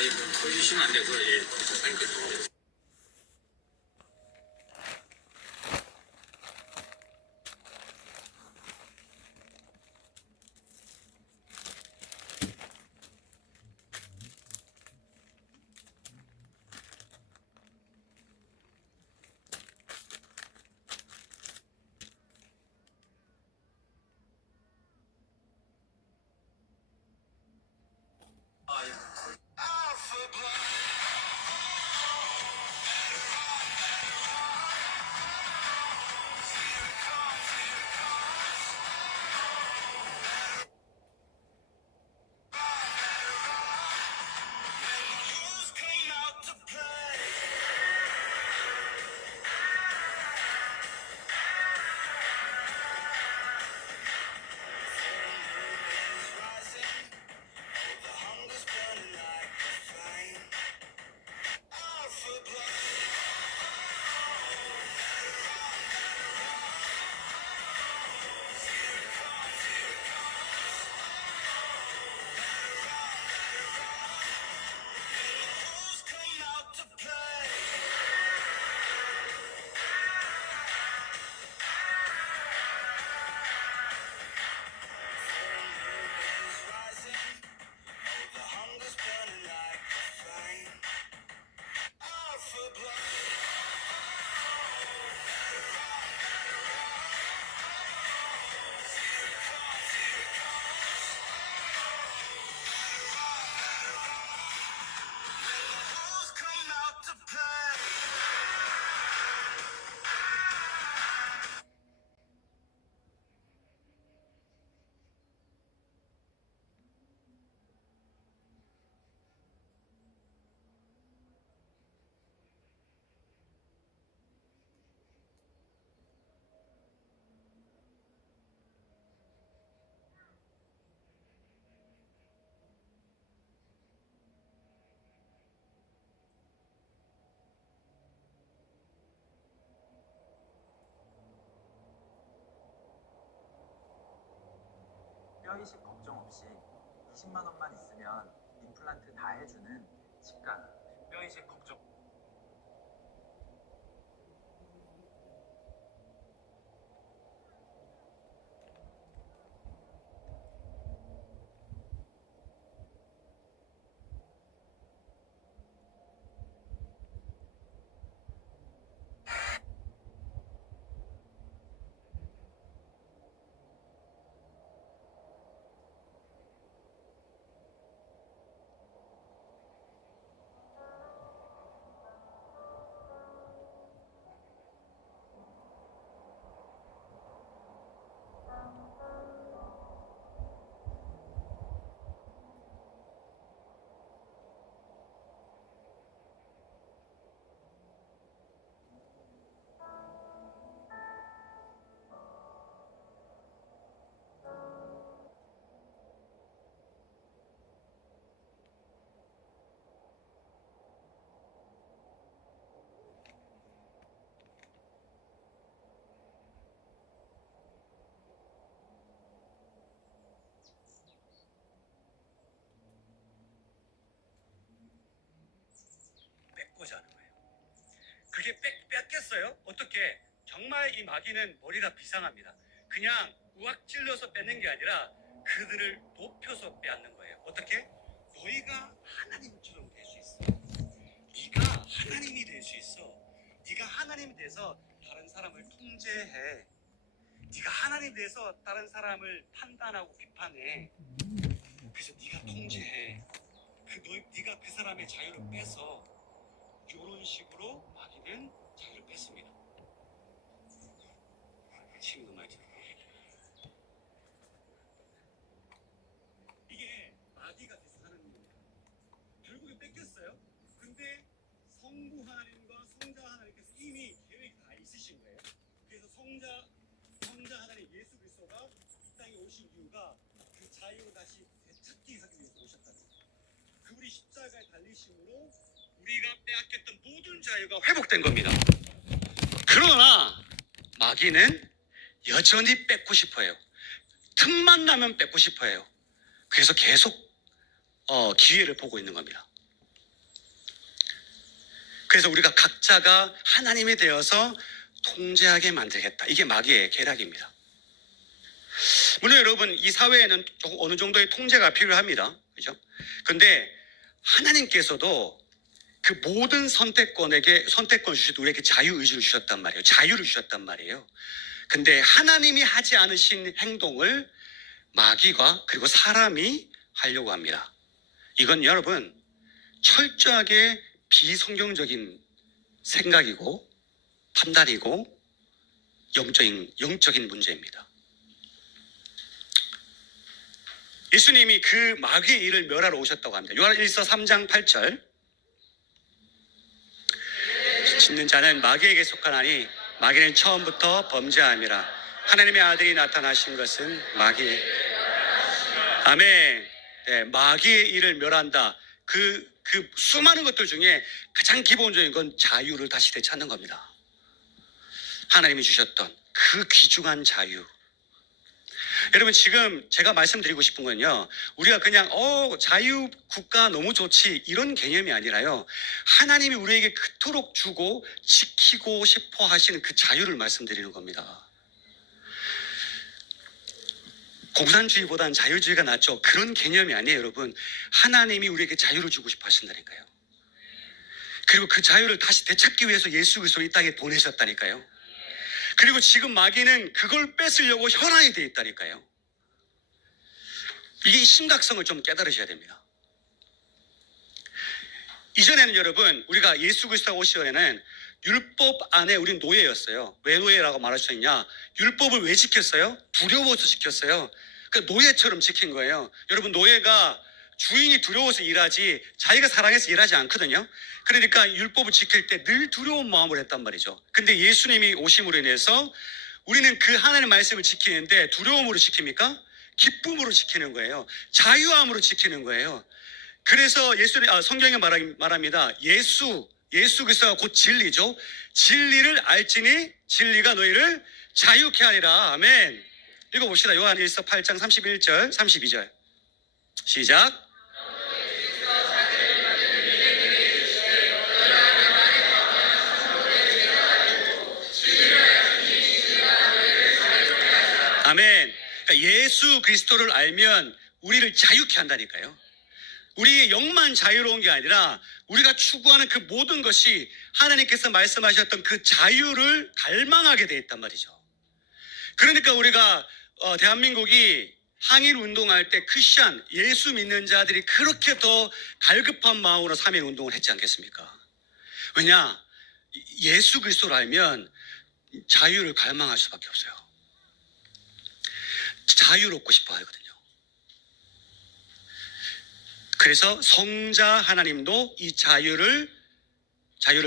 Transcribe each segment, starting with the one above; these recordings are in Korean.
이거 걸리시면 안 되고요. 예. 알겠습니다. 뼈이식 걱정 없이 20만 원만 있으면 임플란트 다 해주는 치과 뼈이식 걱정. 뺏고자 하는 거예요. 그게 뺏겼어요? 어떻게? 정말 이 마귀는 머리가 비상합니다. 그냥 우악 찔러서 뺏는 게 아니라 그들을 높여서 빼앗는 거예요. 어떻게? 너희가 하나님처럼 될 수 있어. 네가 하나님이 될 수 있어. 네가 하나님이 돼서 다른 사람을 통제해. 네가 하나님 돼서 다른 사람을 판단하고 비판해. 그래서 네가 통제해. 네가 그 사람의 자유를 빼서 이런 식으로 마귀는 자유를 뺐습니다. 친구 말 들어. 이게 마귀가 돼서 하는 일입니다. 결국에 뺏겼어요. 근데 성부 하나님과 성자 하나님께서 이미 계획이 다 있으신 거예요. 그래서 성자 하나님 예수 그리스도가 이 땅에 오신 이유가 그 자유를 다시 되찾기 하기 위해서 오셨다는 거예요. 그분이 십자가에 달리심으로 우리가 빼앗겼던 모든 자유가 회복된 겁니다. 그러나 마귀는 여전히 뺏고 싶어요. 틈만 나면 뺏고 싶어요. 그래서 계속 기회를 보고 있는 겁니다. 그래서 우리가 각자가 하나님이 되어서 통제하게 만들겠다. 이게 마귀의 계략입니다. 물론 여러분 이 사회에는 어느 정도의 통제가 필요합니다. 그죠? 근데 하나님께서도 그 모든 선택권 주시고 우리에게 자유의지를 주셨단 말이에요. 자유를 주셨단 말이에요. 근데 하나님이 하지 않으신 행동을 마귀가 그리고 사람이 하려고 합니다. 이건 여러분 철저하게 비성경적인 생각이고 판단이고 영적인 문제입니다. 예수님이 그 마귀의 일을 멸하러 오셨다고 합니다. 요한일서 3장 8절 짓는 자는 마귀에게 속하나니 마귀는 처음부터 범죄함이라. 하나님의 아들이 나타나신 것은 마귀의 아멘. 네, 마귀의 일을 멸한다. 그 수많은 것들 중에 가장 기본적인 건 자유를 다시 되찾는 겁니다. 하나님이 주셨던 그 귀중한 자유. 여러분 지금 제가 말씀드리고 싶은 건요, 우리가 그냥 자유 국가 너무 좋지 이런 개념이 아니라요, 하나님이 우리에게 그토록 주고 지키고 싶어 하시는 그 자유를 말씀드리는 겁니다. 공산주의보다는 자유주의가 낫죠. 그런 개념이 아니에요. 여러분 하나님이 우리에게 자유를 주고 싶어 하신다니까요. 그리고 그 자유를 다시 되찾기 위해서 예수 그리스도를 이 땅에 보내셨다니까요. 그리고 지금 마귀는 그걸 뺏으려고 현안이 되어 있다니까요. 이게 심각성을 좀 깨달으셔야 됩니다. 이전에는 여러분 우리가 예수 그리스도가 오시기 전에는 율법 안에 우리는 노예였어요. 왜 노예라고 말할 수 있냐? 율법을 왜 지켰어요? 두려워서 지켰어요. 그러니까 노예처럼 지킨 거예요. 여러분 노예가 주인이 두려워서 일하지 자기가 사랑해서 일하지 않거든요. 그러니까 율법을 지킬 때 늘 두려운 마음으로 했단 말이죠. 근데 예수님이 오심으로 인해서 우리는 그 하나님의 말씀을 지키는데 두려움으로 지킵니까? 기쁨으로 지키는 거예요. 자유함으로 지키는 거예요. 그래서 성경에 말합니다. 예수 그리스도가 곧 진리죠. 진리를 알지니 진리가 너희를 자유케 하리라. 아멘. 읽어봅시다. 요한일서 8장 31절 32절 시작. 아멘. 그러니까 예수 그리스도를 알면 우리를 자유케 한다니까요. 우리의 영만 자유로운 게 아니라 우리가 추구하는 그 모든 것이 하나님께서 말씀하셨던 그 자유를 갈망하게 돼 있단 말이죠. 그러니까 우리가 대한민국이 항일 운동할 때 크리스찬 예수 믿는 자들이 그렇게 더 갈급한 마음으로 3.1 운동을 했지 않겠습니까? 왜냐? 예수 그리스도를 알면 자유를 갈망할 수밖에 없어요. 자유롭고 싶어 하거든요. 그래서 성자 하나님도 이 자유를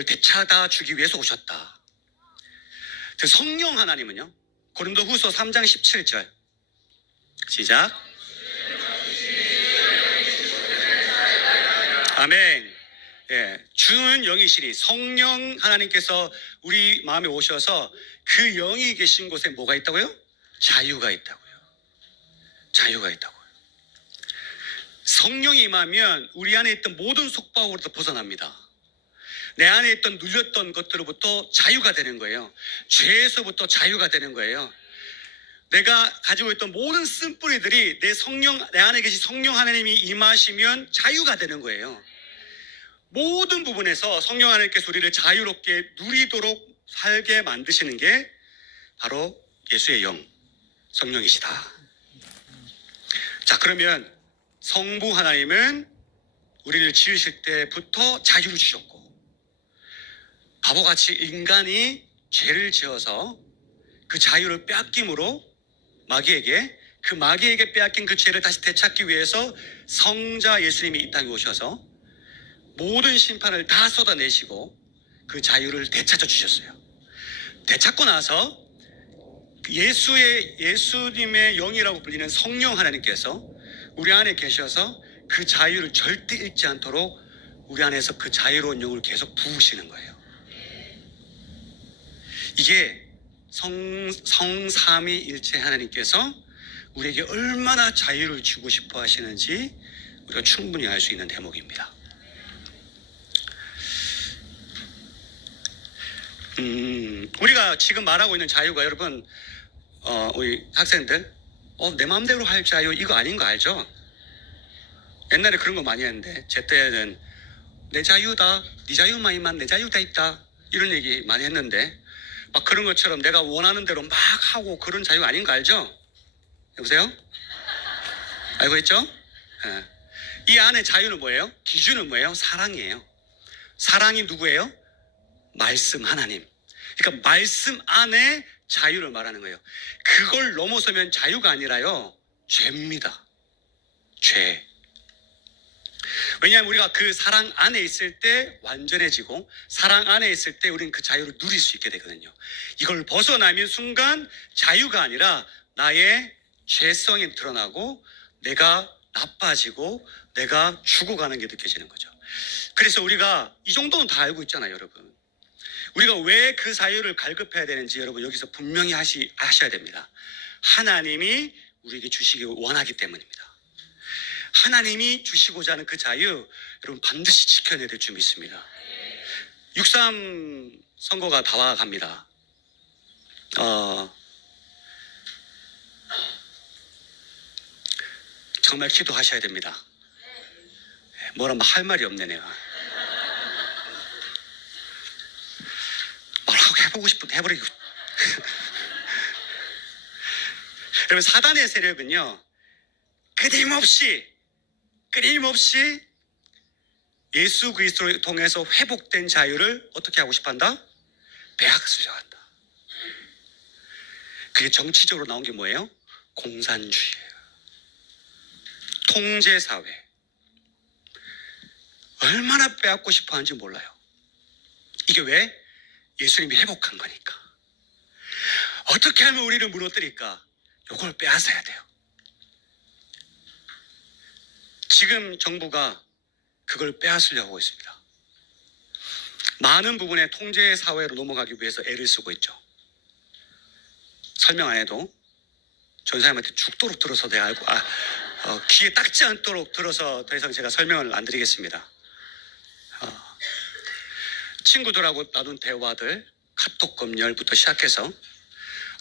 되찾아 주기 위해서 오셨다. 성령 하나님은요, 고린도후서 3장 17절 시작. 아멘. 예, 주는 영이시니 성령 하나님께서 우리 마음에 오셔서 그 영이 계신 곳에 뭐가 있다고요? 자유가 있다고요. 자유가 있다고요. 성령이 임하면 우리 안에 있던 모든 속박으로부터 벗어납니다. 내 안에 있던 눌렸던 것들로부터 자유가 되는 거예요. 죄에서부터 자유가 되는 거예요. 내가 가지고 있던 모든 쓴뿌리들이 내 안에 계신 성령 하나님이 임하시면 자유가 되는 거예요. 모든 부분에서 성령 하나님께서 우리를 자유롭게 누리도록 살게 만드시는 게 바로 예수의 영, 성령이시다. 자, 그러면 성부 하나님은 우리를 지으실 때부터 자유를 주셨고, 바보같이 인간이 죄를 지어서 그 자유를 빼앗김으로 마귀에게 빼앗긴 그 죄를 다시 되찾기 위해서 성자 예수님이 이 땅에 오셔서 모든 심판을 다 쏟아내시고 그 자유를 되찾아 주셨어요. 되찾고 나서 예수님의 영이라고 불리는 성령 하나님께서 우리 안에 계셔서 그 자유를 절대 잃지 않도록 우리 안에서 그 자유로운 영을 계속 부으시는 거예요. 이게 성삼위일체 하나님께서 우리에게 얼마나 자유를 주고 싶어 하시는지 우리가 충분히 알 수 있는 대목입니다. 우리가 지금 말하고 있는 자유가 여러분, 우리 학생들 내 마음대로 할 자유 이거 아닌 거 알죠? 옛날에 그런 거 많이 했는데 제 때는 내 자유다, 네 자유만이만 내 자유 다 있다 이런 얘기 많이 했는데 막 그런 것처럼 내가 원하는 대로 막 하고 그런 자유 아닌 거 알죠? 여보세요? 알고 있죠? 네. 이 안에 자유는 뭐예요? 기준은 뭐예요? 사랑이에요. 사랑이 누구예요? 말씀 하나님. 그러니까 말씀 안에 자유를 말하는 거예요. 그걸 넘어서면 자유가 아니라요, 죄입니다. 죄. 왜냐하면 우리가 그 사랑 안에 있을 때 완전해지고 사랑 안에 있을 때 우리는 그 자유를 누릴 수 있게 되거든요. 이걸 벗어나면 순간 자유가 아니라 나의 죄성이 드러나고 내가 나빠지고 내가 죽어가는 게 느껴지는 거죠. 그래서 우리가 이 정도는 다 알고 있잖아요, 여러분. 우리가 왜 그 자유를 갈급해야 되는지 여러분 여기서 분명히 하셔야 됩니다. 하나님이 우리에게 주시기 원하기 때문입니다. 하나님이 주시고자 하는 그 자유 여러분 반드시 지켜내야 될 줄 믿습니다. 6.3 선거가 다가갑니다. 정말 기도하셔야 됩니다. 뭐라 할 말이 없네 내가. 뭐라고 해보고 싶은데 해버리고. 여러분 사단의 세력은요 끊임없이 예수 그리스도를 통해서 회복된 자유를 어떻게 하고 싶어한다? 빼앗으려 한다. 그게 정치적으로 나온 게 뭐예요? 공산주의예요. 통제사회. 얼마나 빼앗고 싶어 하는지 몰라요. 이게 왜? 예수님이 회복한 거니까. 어떻게 하면 우리를 무너뜨릴까? 이걸 빼앗아야 돼요. 지금 정부가 그걸 빼앗으려고 하고 있습니다. 많은 부분에 통제 사회로 넘어가기 위해서 애를 쓰고 있죠. 설명 안 해도 전사님한테 죽도록 들어서 내가 알고 귀에 닦지 않도록 들어서 더 이상 제가 설명을 안 드리겠습니다. 친구들하고 나눈 대화들, 카톡 검열부터 시작해서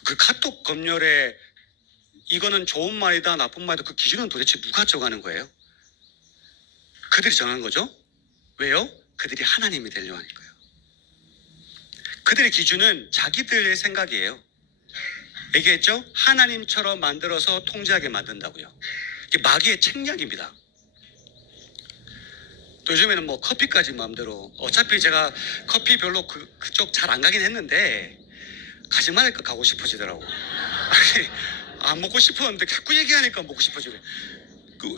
그 카톡 검열에 이거는 좋은 말이다 나쁜 말이다 그 기준은 도대체 누가 정하는 거예요? 그들이 정한 거죠. 왜요? 그들이 하나님이 되려고 하니까요. 그들의 기준은 자기들의 생각이에요. 얘기했죠? 하나님처럼 만들어서 통제하게 만든다고요. 이게 마귀의 책략입니다. 또 요즘에는 뭐 커피까지 마음대로, 어차피 제가 커피 별로 그쪽 잘 안 가긴 했는데 가지 말니까 가고 싶어지더라고. 아니, 안 먹고 싶었는데 자꾸 얘기하니까 먹고 싶어지네.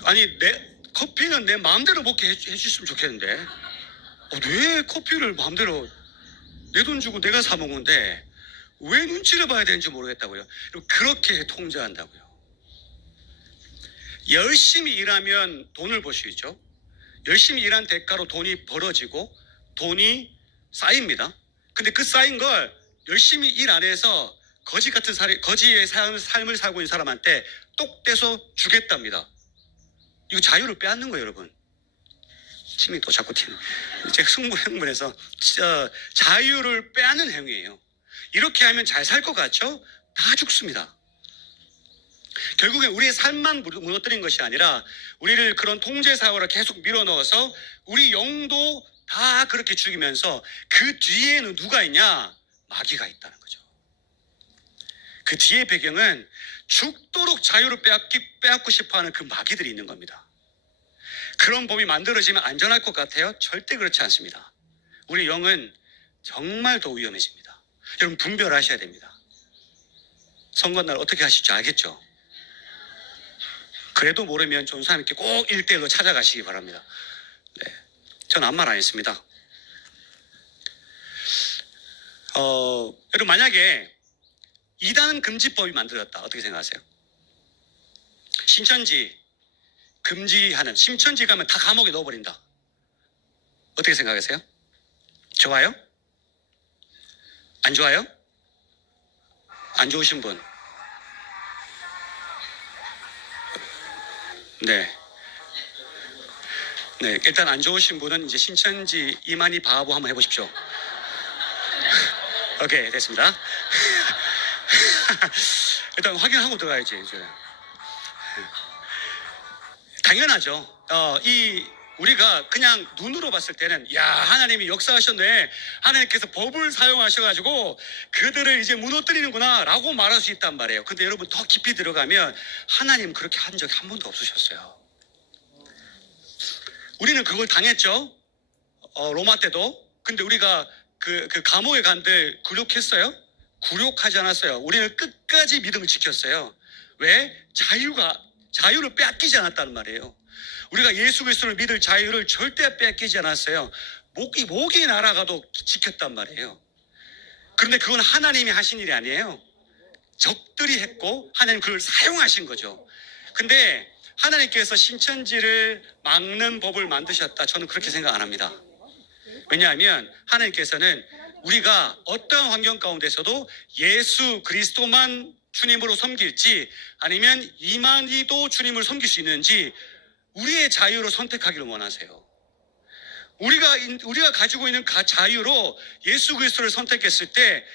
아니 내 커피는 내 마음대로 먹게 해주셨으면 좋겠는데 왜 커피를 마음대로 내 돈 주고 내가 사 먹는데 왜 눈치를 봐야 되는지 모르겠다고요. 그렇게 통제한다고요. 열심히 일하면 돈을 벌 수 있죠. 열심히 일한 대가로 돈이 벌어지고 돈이 쌓입니다. 근데 그 쌓인 걸 열심히 일 안 해서 거지의 삶을 살고 있는 사람한테 똑 떼서 주겠답니다. 이거 자유를 빼앗는 거예요, 여러분. 침이 또 자꾸 튀는. 이제 흥분해서 자유를 빼앗는 행위예요. 이렇게 하면 잘 살 것 같죠? 다 죽습니다. 결국에 우리의 삶만 무너뜨린 것이 아니라 우리를 그런 통제사회로 계속 밀어넣어서 우리 영도 다 그렇게 죽이면서 그 뒤에는 누가 있냐? 마귀가 있다는 거죠. 그 뒤의 배경은 죽도록 자유를 빼앗고 싶어하는 그 마귀들이 있는 겁니다. 그런 법이 만들어지면 안전할 것 같아요? 절대 그렇지 않습니다. 우리 영은 정말 더 위험해집니다. 여러분 분별하셔야 됩니다. 선거날 어떻게 하실 줄 알겠죠? 그래도 모르면 전사님께 꼭 1대1로 찾아가시기 바랍니다. 네, 전 아무 말 안 했습니다. 여러분 만약에 이단 금지법이 만들어졌다. 어떻게 생각하세요? 신천지 금지하는, 신천지 가면 다 감옥에 넣어버린다. 어떻게 생각하세요? 좋아요? 안 좋아요? 안 좋으신 분? 네. 네, 일단 안 좋으신 분은 이제 신천지 이만희 바보 한번 해보십시오. 오케이, 됐습니다. 일단 확인하고 들어가야지, 이제. 당연하죠. 우리가 그냥 눈으로 봤을 때는, 야, 하나님이 역사하셨네. 하나님께서 법을 사용하셔가지고 그들을 이제 무너뜨리는구나 라고 말할 수 있단 말이에요. 근데 여러분 더 깊이 들어가면 하나님 그렇게 한 적이 한 번도 없으셨어요. 우리는 그걸 당했죠. 로마 때도. 근데 우리가 그 감옥에 간들 굴욕했어요? 굴욕하지 않았어요. 우리는 끝까지 믿음을 지켰어요. 왜? 자유를 빼앗기지 않았다는 말이에요. 우리가 예수 그리스도를 믿을 자유를 절대 빼앗기지 않았어요. 목이 날아가도 지켰단 말이에요. 그런데 그건 하나님이 하신 일이 아니에요. 적들이 했고 하나님 그걸 사용하신 거죠. 근데 하나님께서 신천지를 막는 법을 만드셨다. 저는 그렇게 생각 안 합니다. 왜냐하면 하나님께서는 우리가 어떤 환경 가운데서도 예수 그리스도만 주님으로 섬길지 아니면 이만희도 주님을 섬길 수 있는지 우리의 자유로 선택하기를 원하세요. 우리가 가지고 있는 자유로 예수 그리스도를 선택했을 때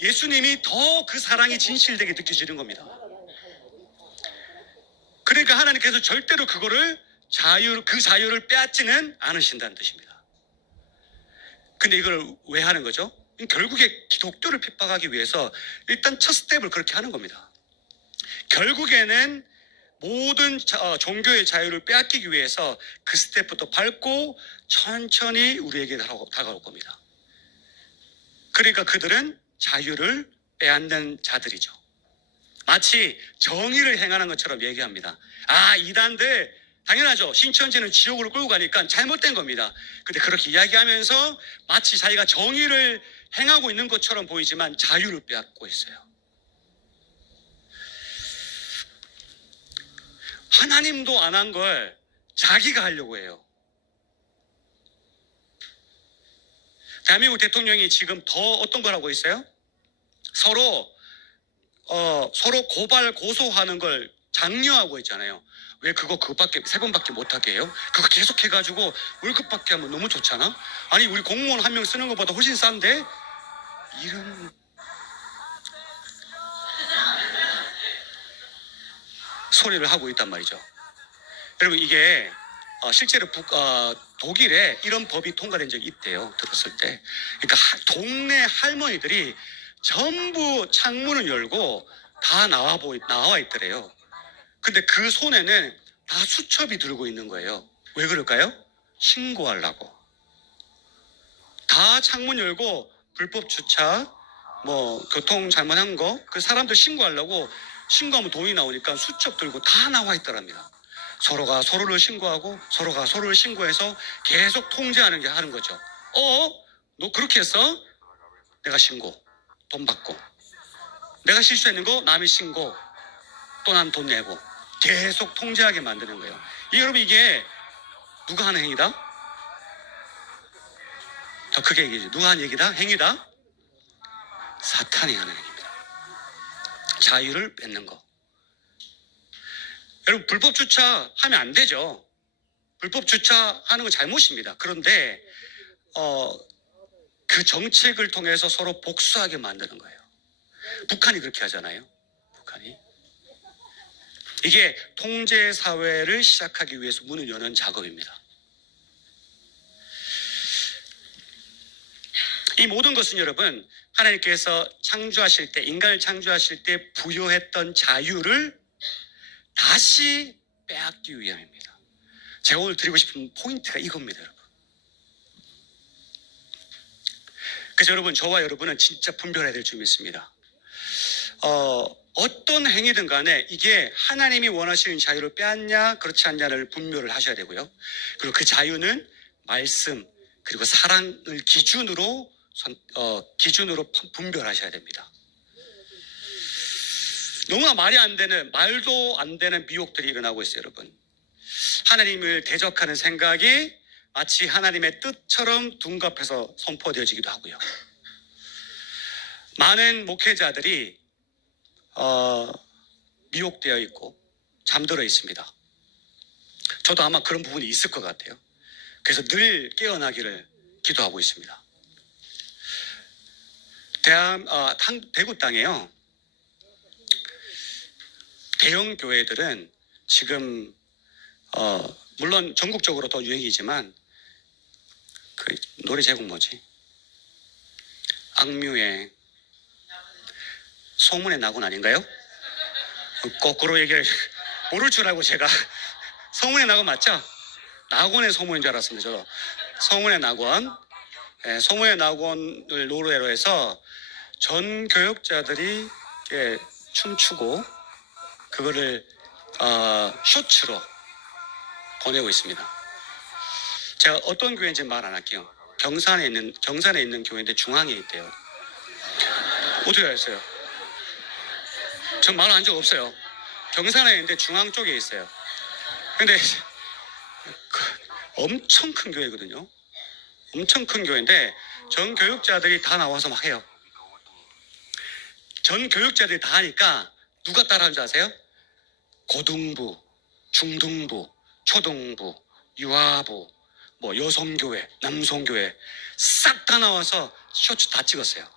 예수님이 더 그 사랑이 진실되게 느껴지는 겁니다. 그러니까 하나님께서 절대로 그 자유를 빼앗지는 않으신다는 뜻입니다. 근데 이걸 왜 하는 거죠? 결국에 기독교를 핍박하기 위해서 일단 첫 스텝을 그렇게 하는 겁니다. 결국에는 모든 종교의 자유를 빼앗기기 위해서 그 스텝부터 밟고 천천히 우리에게 다가올 겁니다. 그러니까 그들은 자유를 빼앗는 자들이죠. 마치 정의를 행하는 것처럼 얘기합니다. 이단들 당연하죠. 신천지는 지옥으로 끌고 가니까 잘못된 겁니다. 근데 그렇게 이야기하면서 마치 자기가 정의를 행하고 있는 것처럼 보이지만 자유를 빼앗고 있어요. 하나님도 안 한 걸 자기가 하려고 해요. 대한민국 대통령이 지금 더 어떤 걸 하고 있어요? 서로 서로 고발 고소하는 걸 장려하고 있잖아요. 왜 그거밖에 3번밖에 못하게 해요? 그거 계속 해가지고 월급받게 하면 너무 좋잖아. 아니 우리 공무원 한 명 쓰는 것보다 훨씬 싼데 이런 소리를 하고 있단 말이죠. 여러분 이게 실제로 독일에 이런 법이 통과된 적이 있대요. 들었을 때. 그러니까 동네 할머니들이 전부 창문을 열고 다 나와 있더래요. 근데 그 손에는 다 수첩이 들고 있는 거예요. 왜 그럴까요? 신고하려고. 다 창문 열고 불법 주차, 뭐 교통 잘못한 거, 그 사람들 신고하려고 신고하면 돈이 나오니까 수첩 들고 다 나와 있더랍니다. 서로가 서로를 신고하고 서로가 서로를 신고해서 계속 통제하는 거죠. 너 그렇게 했어? 내가 신고, 돈 받고. 내가 실수했는 거 남이 신고, 또 난 돈 내고. 계속 통제하게 만드는 거예요. 여러분 이게 누가 하는 행위다? 더 크게 얘기해. 누가 하는 얘기다? 행위다? 사탄이 하는 행위입니다. 자유를 뺏는 거. 여러분 불법 주차하면 안 되죠. 불법 주차하는 건 잘못입니다. 그런데 그 정책을 통해서 서로 복수하게 만드는 거예요. 북한이 그렇게 하잖아요. 북한이. 이게 통제 사회를 시작하기 위해서 문을 여는 작업입니다. 이 모든 것은 여러분 하나님께서 창조하실 때, 인간을 창조하실 때 부여했던 자유를 다시 빼앗기 위함입니다. 제가 오늘 드리고 싶은 포인트가 이겁니다, 여러분. 그래서 여러분, 저와 여러분은 진짜 분별해야 될 점이 있습니다. 어떤 행위든 간에 이게 하나님이 원하시는 자유를 빼앗냐 그렇지 않냐를 분별을 하셔야 되고요. 그리고 그 자유는 말씀 그리고 사랑을 기준으로 분별하셔야 됩니다. 너무나 말도 안 되는 미혹들이 일어나고 있어요, 여러분. 하나님을 대적하는 생각이 마치 하나님의 뜻처럼 둔갑해서 선포되어지기도 하고요. 많은 목회자들이 미혹되어 있고 잠들어 있습니다. 저도 아마 그런 부분이 있을 것 같아요. 그래서 늘 깨어나기를 기도하고 있습니다. 대구 땅에요. 대형 교회들은 지금 물론 전국적으로 더 유행이지만 그 노래 제목 뭐지? 악뮤의 소문의 낙원 아닌가요? 거꾸로 얘기를 모를 줄 알고 제가 소문의 낙원 맞죠? 낙원의 소문인 줄 알았습니다. 저도 소문의 낙원, 소문의 낙원을 노래로 해서 전 교역자들이 춤추고 그거를 쇼츠로 보내고 있습니다. 제가 어떤 교회인지 말 안 할게요. 경산에 있는 교회인데 중앙에 있대요. 어떻게 알았어요? 전 말 한 적 없어요. 경산에 있는데 중앙 쪽에 있어요. 근데 엄청 큰 교회거든요. 엄청 큰 교회인데 전 교육자들이 다 나와서 막 해요. 전 교육자들이 다 하니까 누가 따라하는 줄 아세요? 고등부, 중등부, 초등부, 유아부, 뭐 여성교회, 남성교회 싹 다 나와서 쇼츠 다 찍었어요.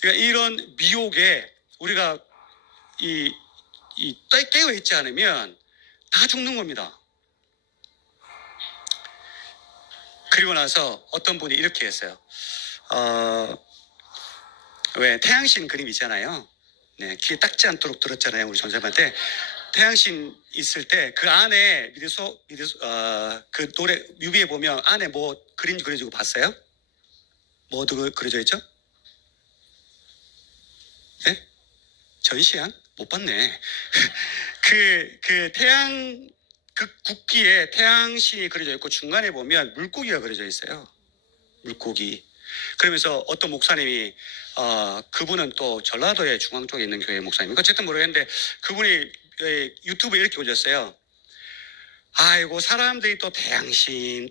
그러니까 이런 미혹에 우리가 깨어 있지 않으면 다 죽는 겁니다. 그리고 나서 어떤 분이 이렇게 했어요. 왜 태양신 그림 있잖아요. 네, 귀에 닦지 않도록 들었잖아요. 우리 전사님한테 태양신 있을 때 그 안에 그 노래 뮤비에 보면 안에 뭐 그림 그려지고 봤어요? 뭐도 그려져 있죠? 네? 전시안? 못 봤네. 그 국기에 태양신이 그려져 있고 중간에 보면 물고기가 그려져 있어요. 물고기. 그러면서 어떤 목사님이 그분은 또 전라도의 중앙 쪽에 있는 교회 목사님인가 어쨌든 모르겠는데 그분이 유튜브에 이렇게 올렸어요. 아이고 사람들이 또 태양신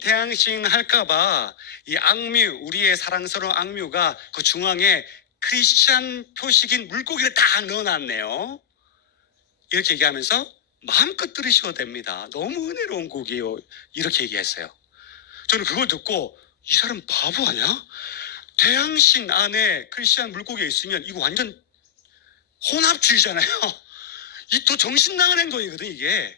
할까봐 이 악뮤 우리의 사랑스러운 악뮤가 그 중앙에 크리스찬 표식인 물고기를 딱 넣어놨네요. 이렇게 얘기하면서 마음껏 들으셔도 됩니다. 너무 은혜로운 곡이에요. 이렇게 얘기했어요. 저는 그걸 듣고 이 사람 바보 아니야? 태양신 안에 크리스찬 물고기가 있으면 이거 완전 혼합주의잖아요. 이 또 정신 나간 행동이거든 이게.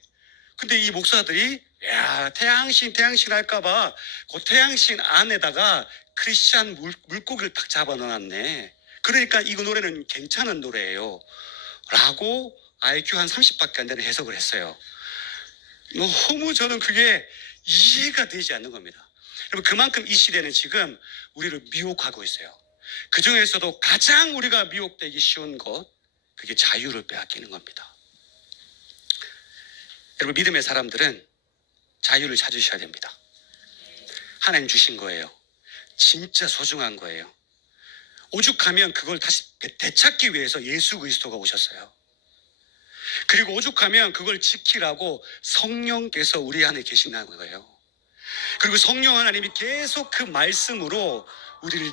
근데 이 목사들이 야 태양신 할까봐 그 태양신 안에다가 크리스찬 물고기를 딱 잡아 넣어놨네. 그러니까 이 노래는 괜찮은 노래예요 라고 IQ 한 30밖에 안 되는 해석을 했어요. 너무 저는 그게 이해가 되지 않는 겁니다. 여러분 그만큼 이 시대는 지금 우리를 미혹하고 있어요. 그 중에서도 가장 우리가 미혹되기 쉬운 것, 그게 자유를 빼앗기는 겁니다. 여러분 믿음의 사람들은 자유를 찾으셔야 됩니다. 하나님 주신 거예요. 진짜 소중한 거예요. 오죽하면 그걸 다시 되찾기 위해서 예수 그리스도가 오셨어요. 그리고 오죽하면 그걸 지키라고 성령께서 우리 안에 계신다는 거예요. 그리고 성령 하나님이 계속 그 말씀으로 우리를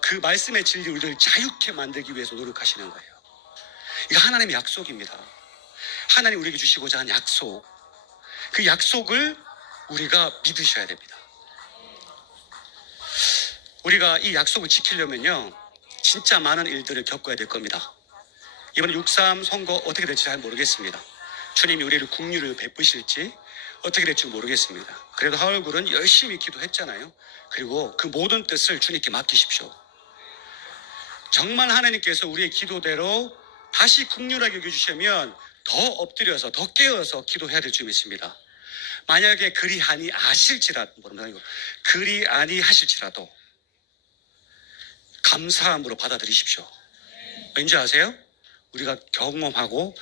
그 말씀의 진리 우리를 자유케 만들기 위해서 노력하시는 거예요. 이거 하나님의 약속입니다. 하나님 우리에게 주시고자 한 약속. 그 약속을 우리가 믿으셔야 됩니다. 우리가 이 약속을 지키려면요 진짜 많은 일들을 겪어야 될 겁니다. 이번에 6.3 선거 어떻게 될지 잘 모르겠습니다. 주님이 우리를 긍휼을 베푸실지 어떻게 될지 모르겠습니다. 그래도 하울굴은 열심히 기도했잖아요. 그리고 그 모든 뜻을 주님께 맡기십시오. 정말 하나님께서 우리의 기도대로 다시 긍휼하게 여겨주시면 더 엎드려서 더 깨어서 기도해야 될 줄 믿습니다. 만약에 그리 아니하실지라도 감사함으로 받아들이십시오. 왠지 아세요? 우리가 경험하고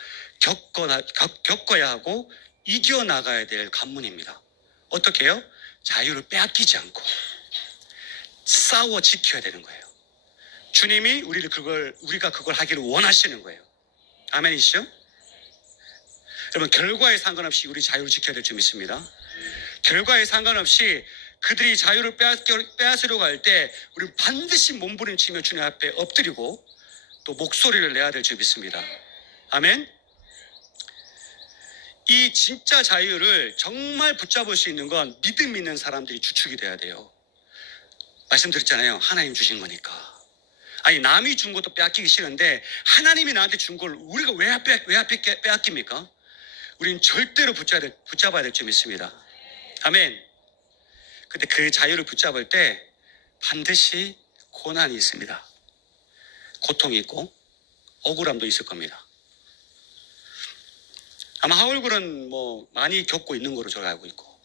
겪어야 하고 이겨나가야 될 관문입니다. 어떻게 해요? 자유를 빼앗기지 않고 싸워 지켜야 되는 거예요. 주님이 우리가 그걸 하기를 원하시는 거예요. 아멘이시죠? 여러분 결과에 상관없이 우리 자유를 지켜야 될 줄 믿습니다. 결과에 상관없이 그들이 자유를 빼앗으려고 할 때 우리는 반드시 몸부림치며 주님 앞에 엎드리고 또 목소리를 내야 될 줄 믿습니다. 아멘. 이 진짜 자유를 정말 붙잡을 수 있는 건 믿음 있는 사람들이 주축이 돼야 돼요. 말씀드렸잖아요. 하나님 주신 거니까. 아니 남이 준 것도 빼앗기기 싫은데 하나님이 나한테 준 걸 우리가 왜 빼앗깁니까? 우리는 절대로 붙잡아야 될 줄 믿습니다. 아멘. 근데 그 자유를 붙잡을 때 반드시 고난이 있습니다. 고통이 있고 억울함도 있을 겁니다. 아마 하울굴은 많이 겪고 있는 거로 저를 알고 있고.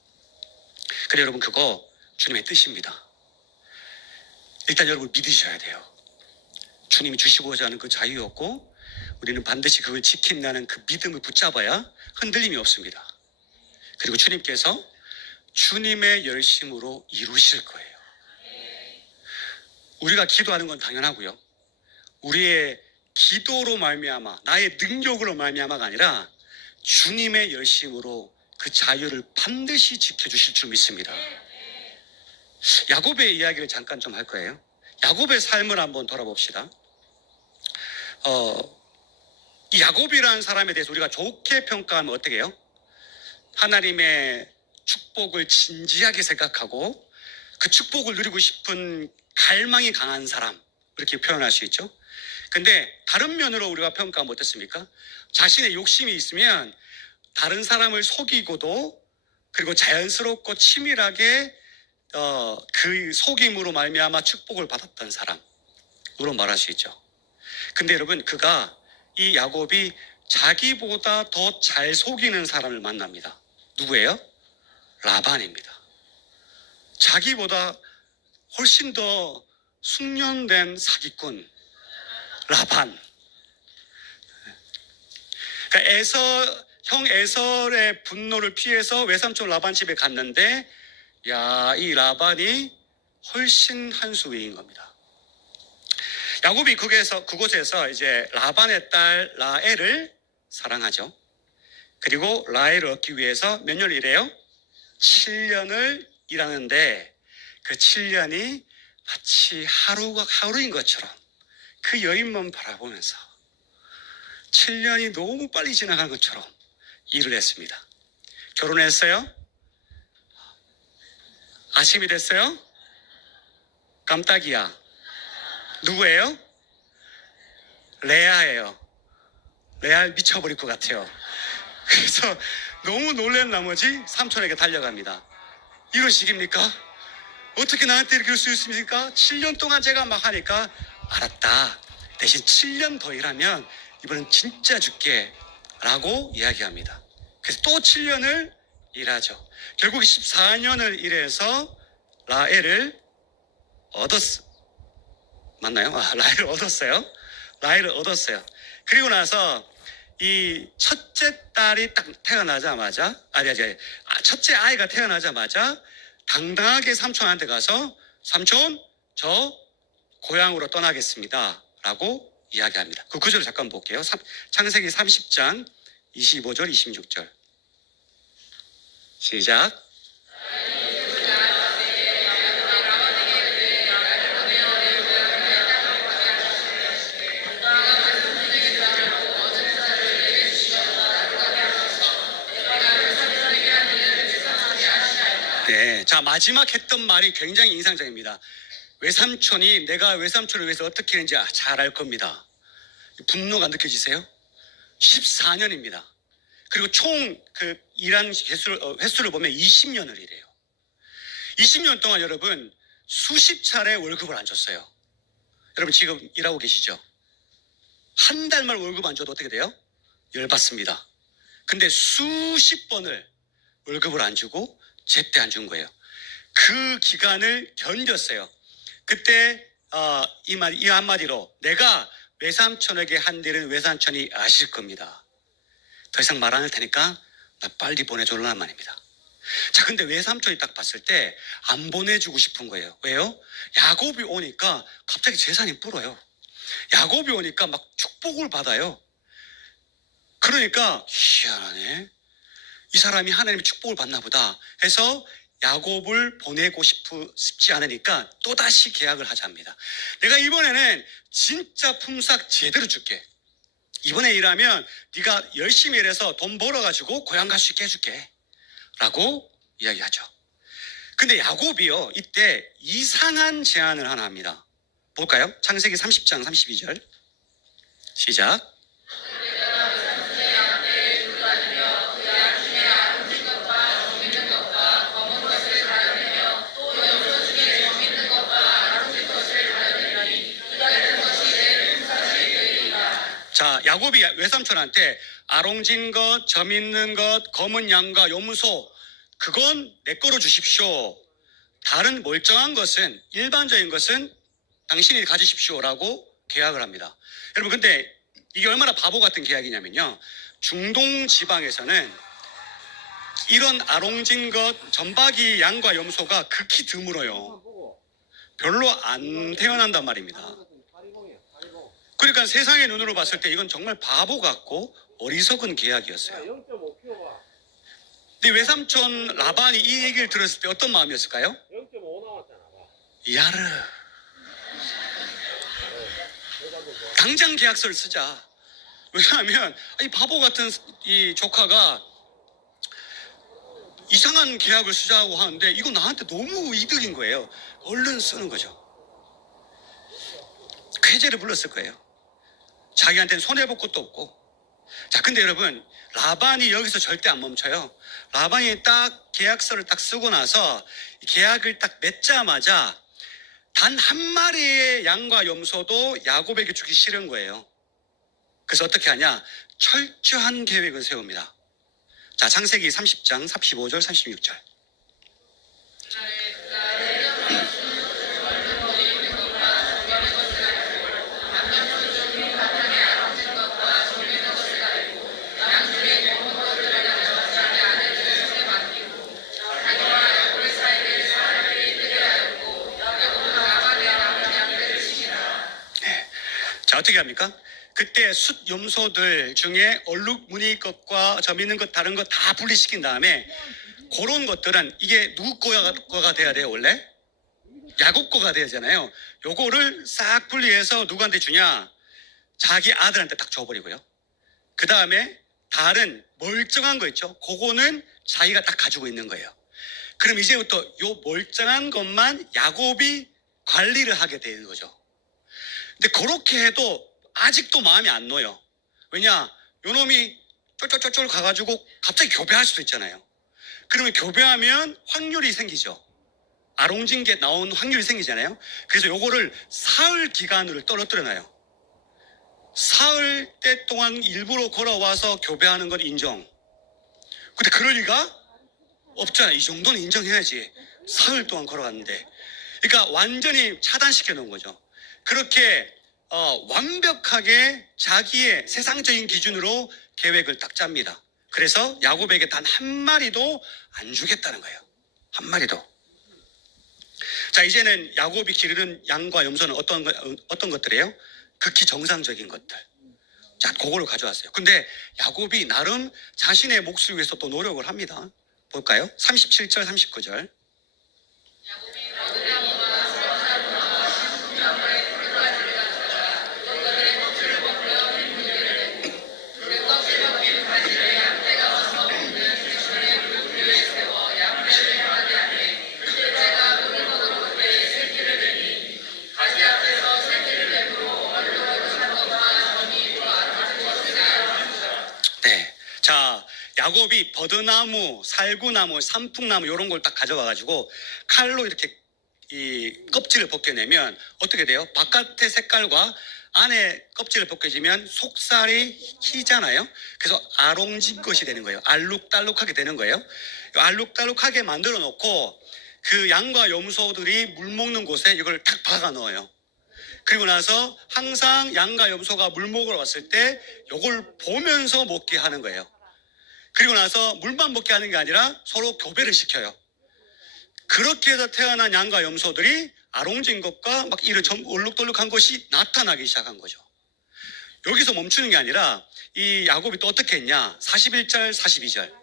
그래 여러분 그거 주님의 뜻입니다. 일단 여러분 믿으셔야 돼요. 주님이 주시고자 하는 그 자유였고 우리는 반드시 그걸 지킨다는 그 믿음을 붙잡아야 흔들림이 없습니다. 그리고 주님께서 주님의 열심으로 이루실 거예요. 우리가 기도하는 건 당연하고요. 우리의 기도로 말미암아 나의 능력으로 말미암아가 아니라 주님의 열심으로 그 자유를 반드시 지켜주실 줄 믿습니다. 야곱의 이야기를 잠깐 좀 할 거예요. 야곱의 삶을 한번 돌아봅시다. 이 야곱이라는 사람에 대해서 우리가 좋게 평가하면 어떻게 해요? 하나님의 축복을 진지하게 생각하고 그 축복을 누리고 싶은 갈망이 강한 사람, 이렇게 표현할 수 있죠. 근데 다른 면으로 우리가 평가하면 어떻습니까? 자신의 욕심이 있으면 다른 사람을 속이고도 그리고 자연스럽고 치밀하게 그 속임으로 말미암아 축복을 받았던 사람으로 말할 수 있죠. 근데 여러분 이 야곱이 자기보다 더 잘 속이는 사람을 만납니다. 누구예요? 라반입니다. 자기보다 훨씬 더 숙련된 사기꾼 라반. 그러니까 형 에설의 분노를 피해서 외삼촌 라반 집에 갔는데 이 라반이 훨씬 한 수 위인 겁니다. 야곱이 그곳에서 이제 라반의 딸 라헬을 사랑하죠. 그리고 라헬을 얻기 위해서 몇 년을 일해요? 7년을 일하는데 그 7년이 마치 하루인 것처럼 그 여인만 바라보면서 7년이 너무 빨리 지나간 것처럼 일을 했습니다. 결혼했어요? 아침이 됐어요? 깜짝이야. 누구예요? 레아예요. 레아 미쳐버릴 것 같아요. 그래서 너무 놀란 나머지 삼촌에게 달려갑니다. 이런 식입니까? 어떻게 나한테 이렇게 할 수 있습니까? 7년 동안 제가 막 하니까 알았다. 대신 7년 더 일하면 이번엔 진짜 줄게 라고 이야기합니다. 그래서 또 7년을 일하죠. 결국 14년을 일해서 라헬을 맞나요? 라헬을 얻었어요. 라헬을 얻었어요. 그리고 나서 이 첫째 딸이 딱 태어나자마자 첫째 아이가 태어나자마자 당당하게 삼촌한테 가서 삼촌 저 고향으로 떠나겠습니다 라고 이야기합니다. 그 구절을 잠깐 볼게요. 창세기 30장 25절 26절 시작. 네, 자 마지막 했던 말이 굉장히 인상적입니다. 외삼촌이 내가 외삼촌을 위해서 어떻게 했는지 잘 알 겁니다. 분노가 느껴지세요? 14년입니다. 그리고 총 그 일한 횟수를 보면 20년을 일해요. 20년 동안 여러분 수십 차례 월급을 안 줬어요. 여러분 지금 일하고 계시죠? 한 달만 월급 안 줘도 어떻게 돼요? 열받습니다. 근데 수십 번을 월급을 안 주고 제때 안 준 거예요. 그 기간을 견뎠어요. 그때 이 한마디로 내가 외삼촌에게 한 일은 외삼촌이 아실 겁니다. 더 이상 말 안 할 테니까 나 빨리 보내줘라는 말입니다. 자, 근데 외삼촌이 딱 봤을 때 안 보내주고 싶은 거예요. 왜요? 야곱이 오니까 갑자기 재산이 불어요. 야곱이 오니까 막 축복을 받아요. 그러니까 희한하네. 이 사람이 하나님의 축복을 받나 보다 해서 야곱을 보내고 싶지 않으니까 또다시 계약을 하자합니다. 내가 이번에는 진짜 품삯 제대로 줄게. 이번에 일하면 네가 열심히 일해서 돈 벌어가지고 고향 갈 수 있게 해줄게 라고 이야기하죠. 근데 야곱이요 이때 이상한 제안을 하나 합니다. 볼까요? 창세기 30장 32절 시작. 자, 야곱이 외삼촌한테 아롱진 것, 점 있는 것, 검은 양과 요무소 그건 내 거로 주십시오. 다른 멀쩡한 것은 일반적인 것은 당신이 가지십시오라고 계약을 합니다. 여러분 근데 이게 얼마나 바보 같은 계약이냐면요. 중동 지방에서는 이런 아롱진 것, 점박이 양과 염소가 극히 드물어요. 별로 안 태어난단 말입니다. 그러니까 세상의 눈으로 봤을 때 이건 정말 바보 같고 어리석은 계약이었어요. 근데 외삼촌 라반이 이 얘기를 들었을 때 어떤 마음이었을까요? 0.5 나왔잖아. 야르. 당장 계약서를 쓰자. 왜냐하면 이 바보 같은 이 조카가 이상한 계약을 쓰자고 하는데 이거 나한테 너무 이득인 거예요. 얼른 쓰는 거죠. 쾌재를 불렀을 거예요. 자기한테는 손해볼 것도 없고. 자, 근데 여러분 라반이 여기서 절대 안 멈춰요. 라반이 딱 계약서를 딱 쓰고 나서 계약을 딱 맺자마자 단 한 마리의 양과 염소도 야곱에게 주기 싫은 거예요. 그래서 어떻게 하냐? 철저한 계획을 세웁니다. 자, 창세기 30장 35절 36절 자, 어떻게 합니까? 그때 숫 염소들 중에 얼룩 무늬 것과 점 있는 것 다른 것 다 분리시킨 다음에 그런 것들은 이게 누구 거가 돼야 돼요 원래? 야곱거가 되잖아요. 요거를 싹 분리해서 누구한테 주냐? 자기 아들한테 딱 줘버리고요. 그 다음에 다른 멀쩡한 거 있죠? 그거는 자기가 딱 가지고 있는 거예요. 그럼 이제부터 요 멀쩡한 것만 야곱이 관리를 하게 되는 거죠. 근데 그렇게 해도 아직도 마음이 안 놓여. 왜냐? 요놈이 쫄쫄쫄쫄 가가지고 갑자기 교배할 수도 있잖아요. 그러면 교배하면 확률이 생기죠. 아롱진게 나온 확률이 생기잖아요. 그래서 요거를 사흘 기간으로 떨어뜨려놔요. 사흘 때 동안 일부러 걸어와서 교배하는 건 인정. 근데 그럴 리가 없잖아. 이 정도는 인정해야지. 사흘 동안 걸어갔는데. 그러니까 완전히 차단시켜 놓은 거죠. 그렇게 완벽하게 자기의 세상적인 기준으로 계획을 딱 짭니다. 그래서 야곱에게 단 한 마리도 안 주겠다는 거예요. 한 마리도. 자, 이제는 야곱이 기르는 양과 염소는 어떤 것들이에요? 극히 정상적인 것들. 자, 그거를 가져왔어요. 근데 야곱이 나름 자신의 몫을 위해서 또 노력을 합니다. 볼까요? 37절, 39절. 네. 자, 야곱이 버드나무, 살구나무, 산풍나무 이런 걸 딱 가져와가지고 칼로 이렇게 이 껍질을 벗겨내면 어떻게 돼요? 바깥의 색깔과 안에 껍질을 벗겨지면 속살이 희잖아요. 그래서 아롱진 것이 되는 거예요. 알록달록하게 되는 거예요. 알록달록하게 만들어 놓고 그 양과 염소들이 물 먹는 곳에 이걸 딱 박아 넣어요. 그리고 나서 항상 양과 염소가 물 먹으러 왔을 때 이걸 보면서 먹게 하는 거예요. 그리고 나서 물만 먹게 하는 게 아니라 서로 교배를 시켜요. 그렇게 해서 태어난 양과 염소들이 아롱진 것과 막 이런 얼룩덜룩한 것이 나타나기 시작한 거죠. 여기서 멈추는 게 아니라 이 야곱이 또 어떻게 했냐? 41절, 42절.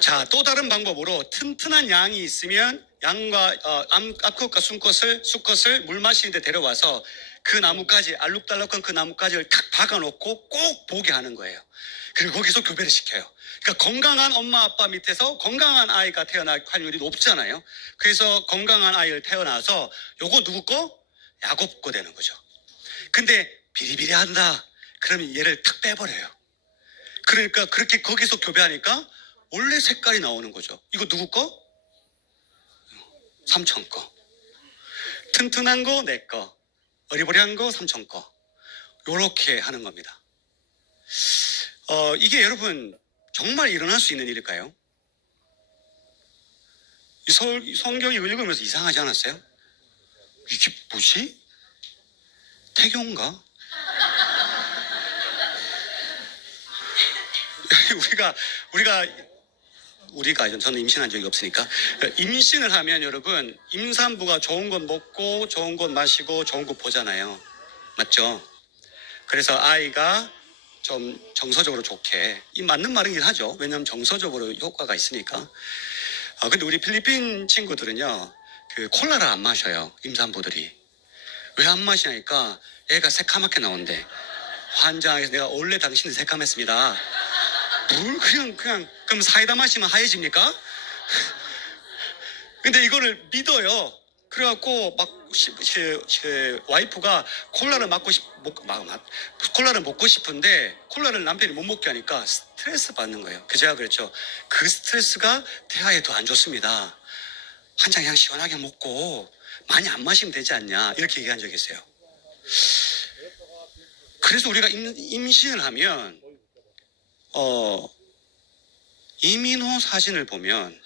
자, 또 다른 방법으로 튼튼한 양이 있으면 양과 암컷과 수컷을 물 마시는 데 데려와서 그 나뭇가지, 알록달록한 그 나뭇가지를 탁 박아놓고 꼭 보게 하는 거예요. 그리고 거기서 교배를 시켜요. 그러니까 건강한 엄마 아빠 밑에서 건강한 아이가 태어날 확률이 높잖아요. 그래서 건강한 아이를 태어나서 요거 누구 거? 야곱 거 되는 거죠. 근데 비리비리한다. 그러면 얘를 탁 빼버려요. 그러니까 그렇게 거기서 교배하니까 원래 색깔이 나오는 거죠. 이거 누구 거? 삼촌 거. 튼튼한 거 내 거. 어리버리한 거 삼촌 거. 요렇게 하는 겁니다. 이게 여러분 정말 일어날 수 있는 일일까요? 성경 읽으면서 이상하지 않았어요? 이게 뭐지? 태교인가? 우리가 저는 임신한 적이 없으니까 임신을 하면 여러분 임산부가 좋은 것 먹고 좋은 것 마시고 좋은 것 보잖아요. 맞죠? 그래서 아이가 좀 정서적으로 좋게 이 맞는 말이긴 하죠. 왜냐하면 정서적으로 효과가 있으니까. 근데 우리 필리핀 친구들은요 그 콜라를 안 마셔요. 임산부들이. 왜 안 마시냐니까 애가 새카맣게 나온대. 환장해서 내가 원래 당신은 새카맸습니다. 뭘 그냥 그럼 사이다 마시면 하얘집니까? 근데 이거를 믿어요. 그래갖고 막 와이프가 콜라를 콜라를 먹고 싶은데 콜라를 남편이 못 먹게 하니까 스트레스 받는 거예요. 제가 그랬죠. 그 스트레스가 대화에 더 안 좋습니다. 한 잔 그냥 시원하게 먹고 많이 안 마시면 되지 않냐 이렇게 얘기한 적이 있어요. 그래서 우리가 임신을 하면 이민호 사진을 보면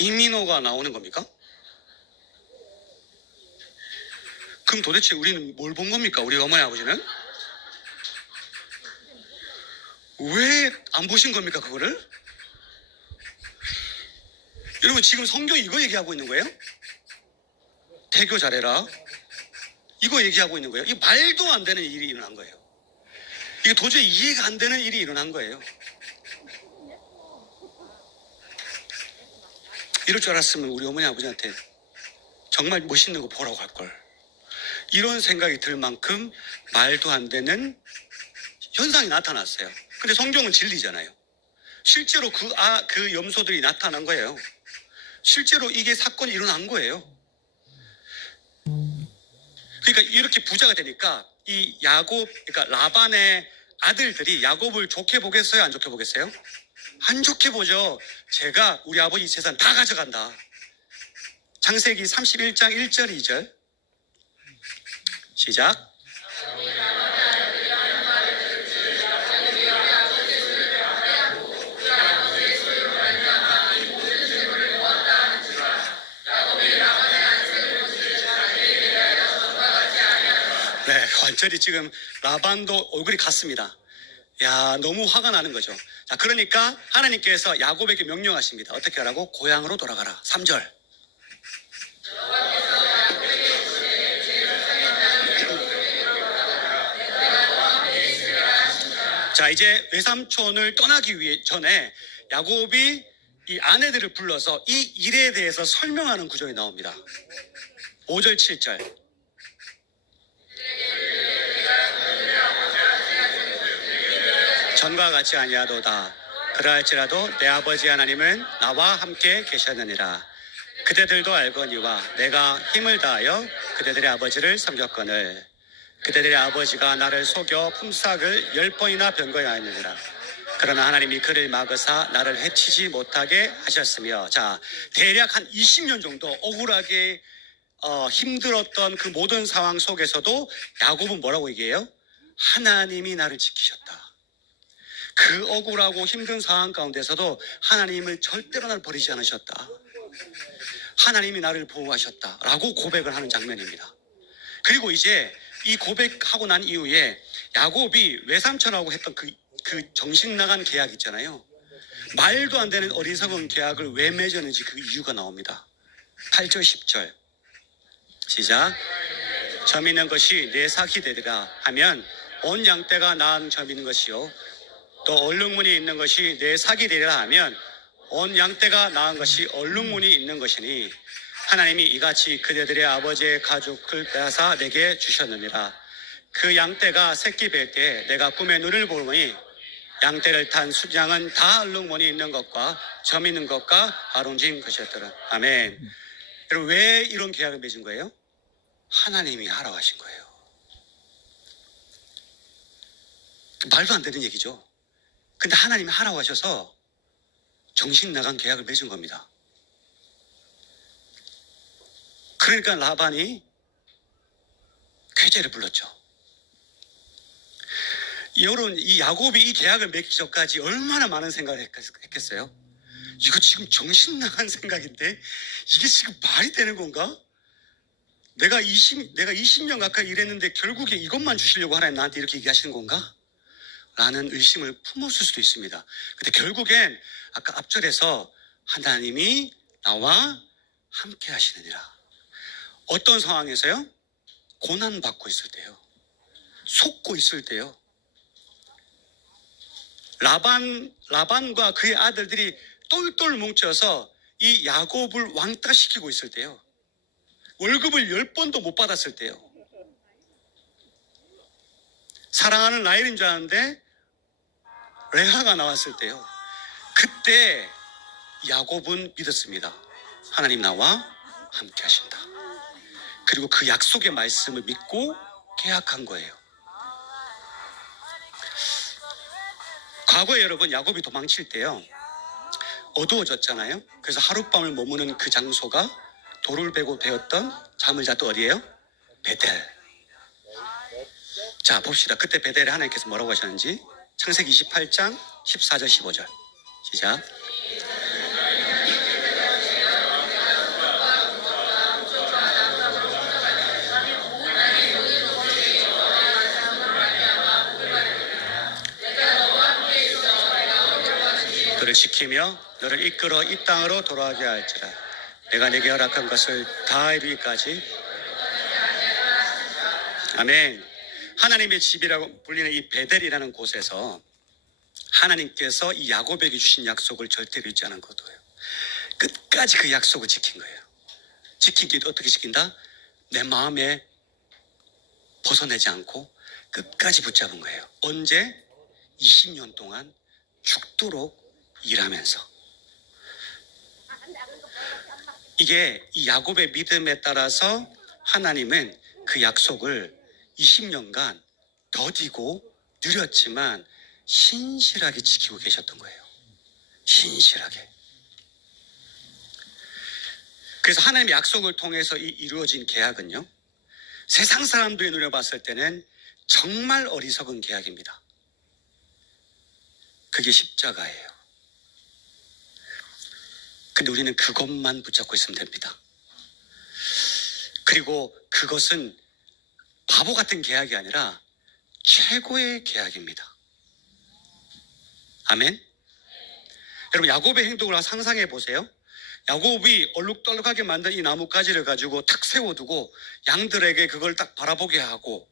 이민호가 나오는 겁니까? 그럼 도대체 우리는 뭘 본 겁니까? 우리 어머니 아버지는? 왜 안 보신 겁니까 그거를? 여러분 지금 성경이 이거 얘기하고 있는 거예요? 태교 잘해라. 이거 얘기하고 있는 거예요. 이 말도 안 되는 일이 일어난 거예요. 이게 도저히 이해가 안 되는 일이 일어난 거예요. 이럴 줄 알았으면 우리 어머니 아버지한테 정말 멋있는 거 보라고 할 걸. 이런 생각이 들 만큼 말도 안 되는 현상이 나타났어요. 근데 성경은 진리잖아요. 실제로 그 염소들이 나타난 거예요. 실제로 이게 사건이 일어난 거예요. 그러니까 이렇게 부자가 되니까 이 야곱, 그러니까 라반의 아들들이 야곱을 좋게 보겠어요? 안 좋게 보겠어요? 안 좋게 보죠. 제가 우리 아버지 재산 다 가져간다. 창세기 31장 1절 2절 시작. 네, 완전히 지금 라반도 얼굴이 갔습니다. 야, 너무 화가 나는 거죠. 자, 그러니까 하나님께서 야곱에게 명령하십니다. 어떻게 하라고? 고향으로 돌아가라. 3절. 자, 이제 외삼촌을 떠나기 전에 야곱이 이 아내들을 불러서 이 일에 대해서 설명하는 구절이 나옵니다. 5절 7절. 전과 같이 아니하도다. 그러할지라도 내 아버지 하나님은 나와 함께 계셨느니라. 그대들도 알거니와 내가 힘을 다하여 그대들의 아버지를 섬겼거늘 그대들의 아버지가 나를 속여 품삯을 10번이나 변거하였느니라. 그러나 하나님이 그를 막으사 나를 해치지 못하게 하셨으며, 자, 대략 한 20년 정도 억울하게 힘들었던 그 모든 상황 속에서도 야곱은 뭐라고 얘기해요? 하나님이 나를 지키셨다. 그 억울하고 힘든 상황 가운데서도 하나님을 절대로 나를 버리지 않으셨다. 하나님이 나를 보호하셨다 라고 고백을 하는 장면입니다. 그리고 이제 이 고백하고 난 이후에 야곱이 외삼촌하고 했던 그 정신 나간 계약 있잖아요. 말도 안 되는 어리석은 계약을 왜 맺었는지 그 이유가 나옵니다. 8절 10절 시작. 점 있는 것이 내 삭이 되리라 하면 온 양떼가 낳은 점 있는 것이요 또 얼룩무늬 있는 것이 내 삭이 되리라 하면 온 양떼가 낳은 것이 얼룩무늬 있는 것이니 하나님이 이같이 그대들의 아버지의 가죽을 빼앗아 내게 주셨느니라. 그 양떼가 새끼 뵐 때 내가 꿈에 눈을 보니 양떼를 탄 순양은 다 얼룩무늬 있는 것과 점 있는 것과 아롱진 것이었더라. 아멘. 여러분 왜 이런 계약을 맺은 거예요? 하나님이 하라고 하신 거예요. 말도 안 되는 얘기죠. 근데 하나님이 하라고 하셔서 정신 나간 계약을 맺은 겁니다. 그러니까 라반이 쾌재를 불렀죠. 여러분 이 야곱이 이 계약을 맺기 전까지 얼마나 많은 생각을 했겠어요? 이거 지금 정신 나간 생각인데 이게 지금 말이 되는 건가? 내가 20년 가까이 일했는데 결국에 이것만 주시려고 하나님 나한테 이렇게 얘기하시는 건가? 라는 의심을 품었을 수도 있습니다. 근데 결국엔 아까 앞절에서 하나님이 나와 함께 하시느니라. 어떤 상황에서요? 고난받고 있을 때요. 속고 있을 때요. 라반과 그의 아들들이 똘똘 뭉쳐서 이 야곱을 왕따시키고 있을 때요. 월급을 10번도 못 받았을 때요. 사랑하는 라헬인 줄 아는데 레아가 나왔을 때요. 그때 야곱은 믿었습니다. 하나님 나와 함께 하신다. 그리고 그 약속의 말씀을 믿고 계약한 거예요. 과거에 여러분 야곱이 도망칠 때요. 어두워졌잖아요. 그래서 하룻밤을 머무는 그 장소가 돌을 베고 되었던 잠을 잤던 어디예요? 베델. 자 봅시다. 그때 베델에 하나님께서 뭐라고 하셨는지 창세기 28장 14절 15절 시작. 너를 지키며 너를 이끌어 이 땅으로 돌아가게 할지라. 내가 네게 허락한 것을 다 이루기까지. 아멘. 하나님의 집이라고 불리는 이 베델이라는 곳에서 하나님께서 이 야곱에게 주신 약속을 절대로 잊지 않은 거예요. 끝까지 그 약속을 지킨 거예요. 지키기 어떻게 지킨다? 내 마음에 벗어내지 않고 끝까지 붙잡은 거예요. 언제? 20년 동안 죽도록 일하면서. 이게 이 야곱의 믿음에 따라서 하나님은 그 약속을 20년간 더디고 느렸지만 신실하게 지키고 계셨던 거예요. 신실하게. 그래서 하나님의 약속을 통해서 이루어진 계약은요, 세상 사람들이 눈에 봤을 때는 정말 어리석은 계약입니다. 그게 십자가예요. 근데 우리는 그것만 붙잡고 있으면 됩니다. 그리고 그것은 바보 같은 계약이 아니라 최고의 계약입니다. 아멘. 여러분, 야곱의 행동을 상상해 보세요. 야곱이 얼룩덜룩하게 만든 이 나뭇가지를 가지고 탁 세워두고 양들에게 그걸 딱 바라보게 하고,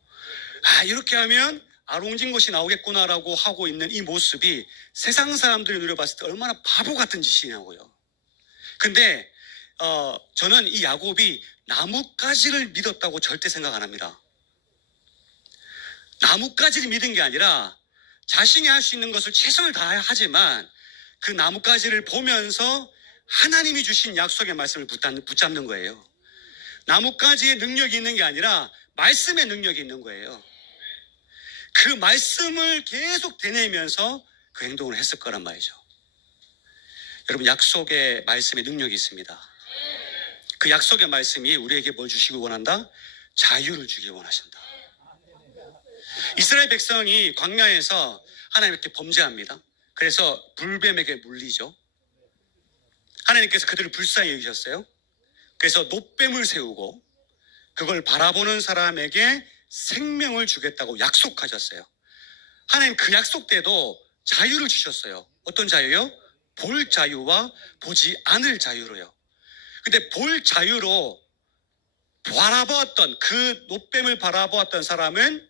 이렇게 하면 아롱진 것이 나오겠구나라고 하고 있는 이 모습이 세상 사람들이 눈에 봤을 때 얼마나 바보 같은 짓이냐고요. 근데 저는 이 야곱이 나뭇가지를 믿었다고 절대 생각 안 합니다. 나뭇가지를 믿은 게 아니라 자신이 할 수 있는 것을 최선을 다하지만 그 나뭇가지를 보면서 하나님이 주신 약속의 말씀을 붙잡는 거예요. 나뭇가지의 능력이 있는 게 아니라 말씀의 능력이 있는 거예요. 그 말씀을 계속 되뇌면서 그 행동을 했을 거란 말이죠. 여러분, 약속의 말씀에 능력이 있습니다. 그 약속의 말씀이 우리에게 뭘 주시기 원한다? 자유를 주기 원하신다. 이스라엘 백성이 광야에서 하나님께 범죄합니다. 그래서 불뱀에게 물리죠. 하나님께서 그들을 불쌍히 여기셨어요. 그래서 놋뱀을 세우고 그걸 바라보는 사람에게 생명을 주겠다고 약속하셨어요. 하나님 그 약속 때도 자유를 주셨어요. 어떤 자유요? 볼 자유와 보지 않을 자유로요. 근데 볼 자유로 바라보았던 그 놋뱀을 바라보았던 사람은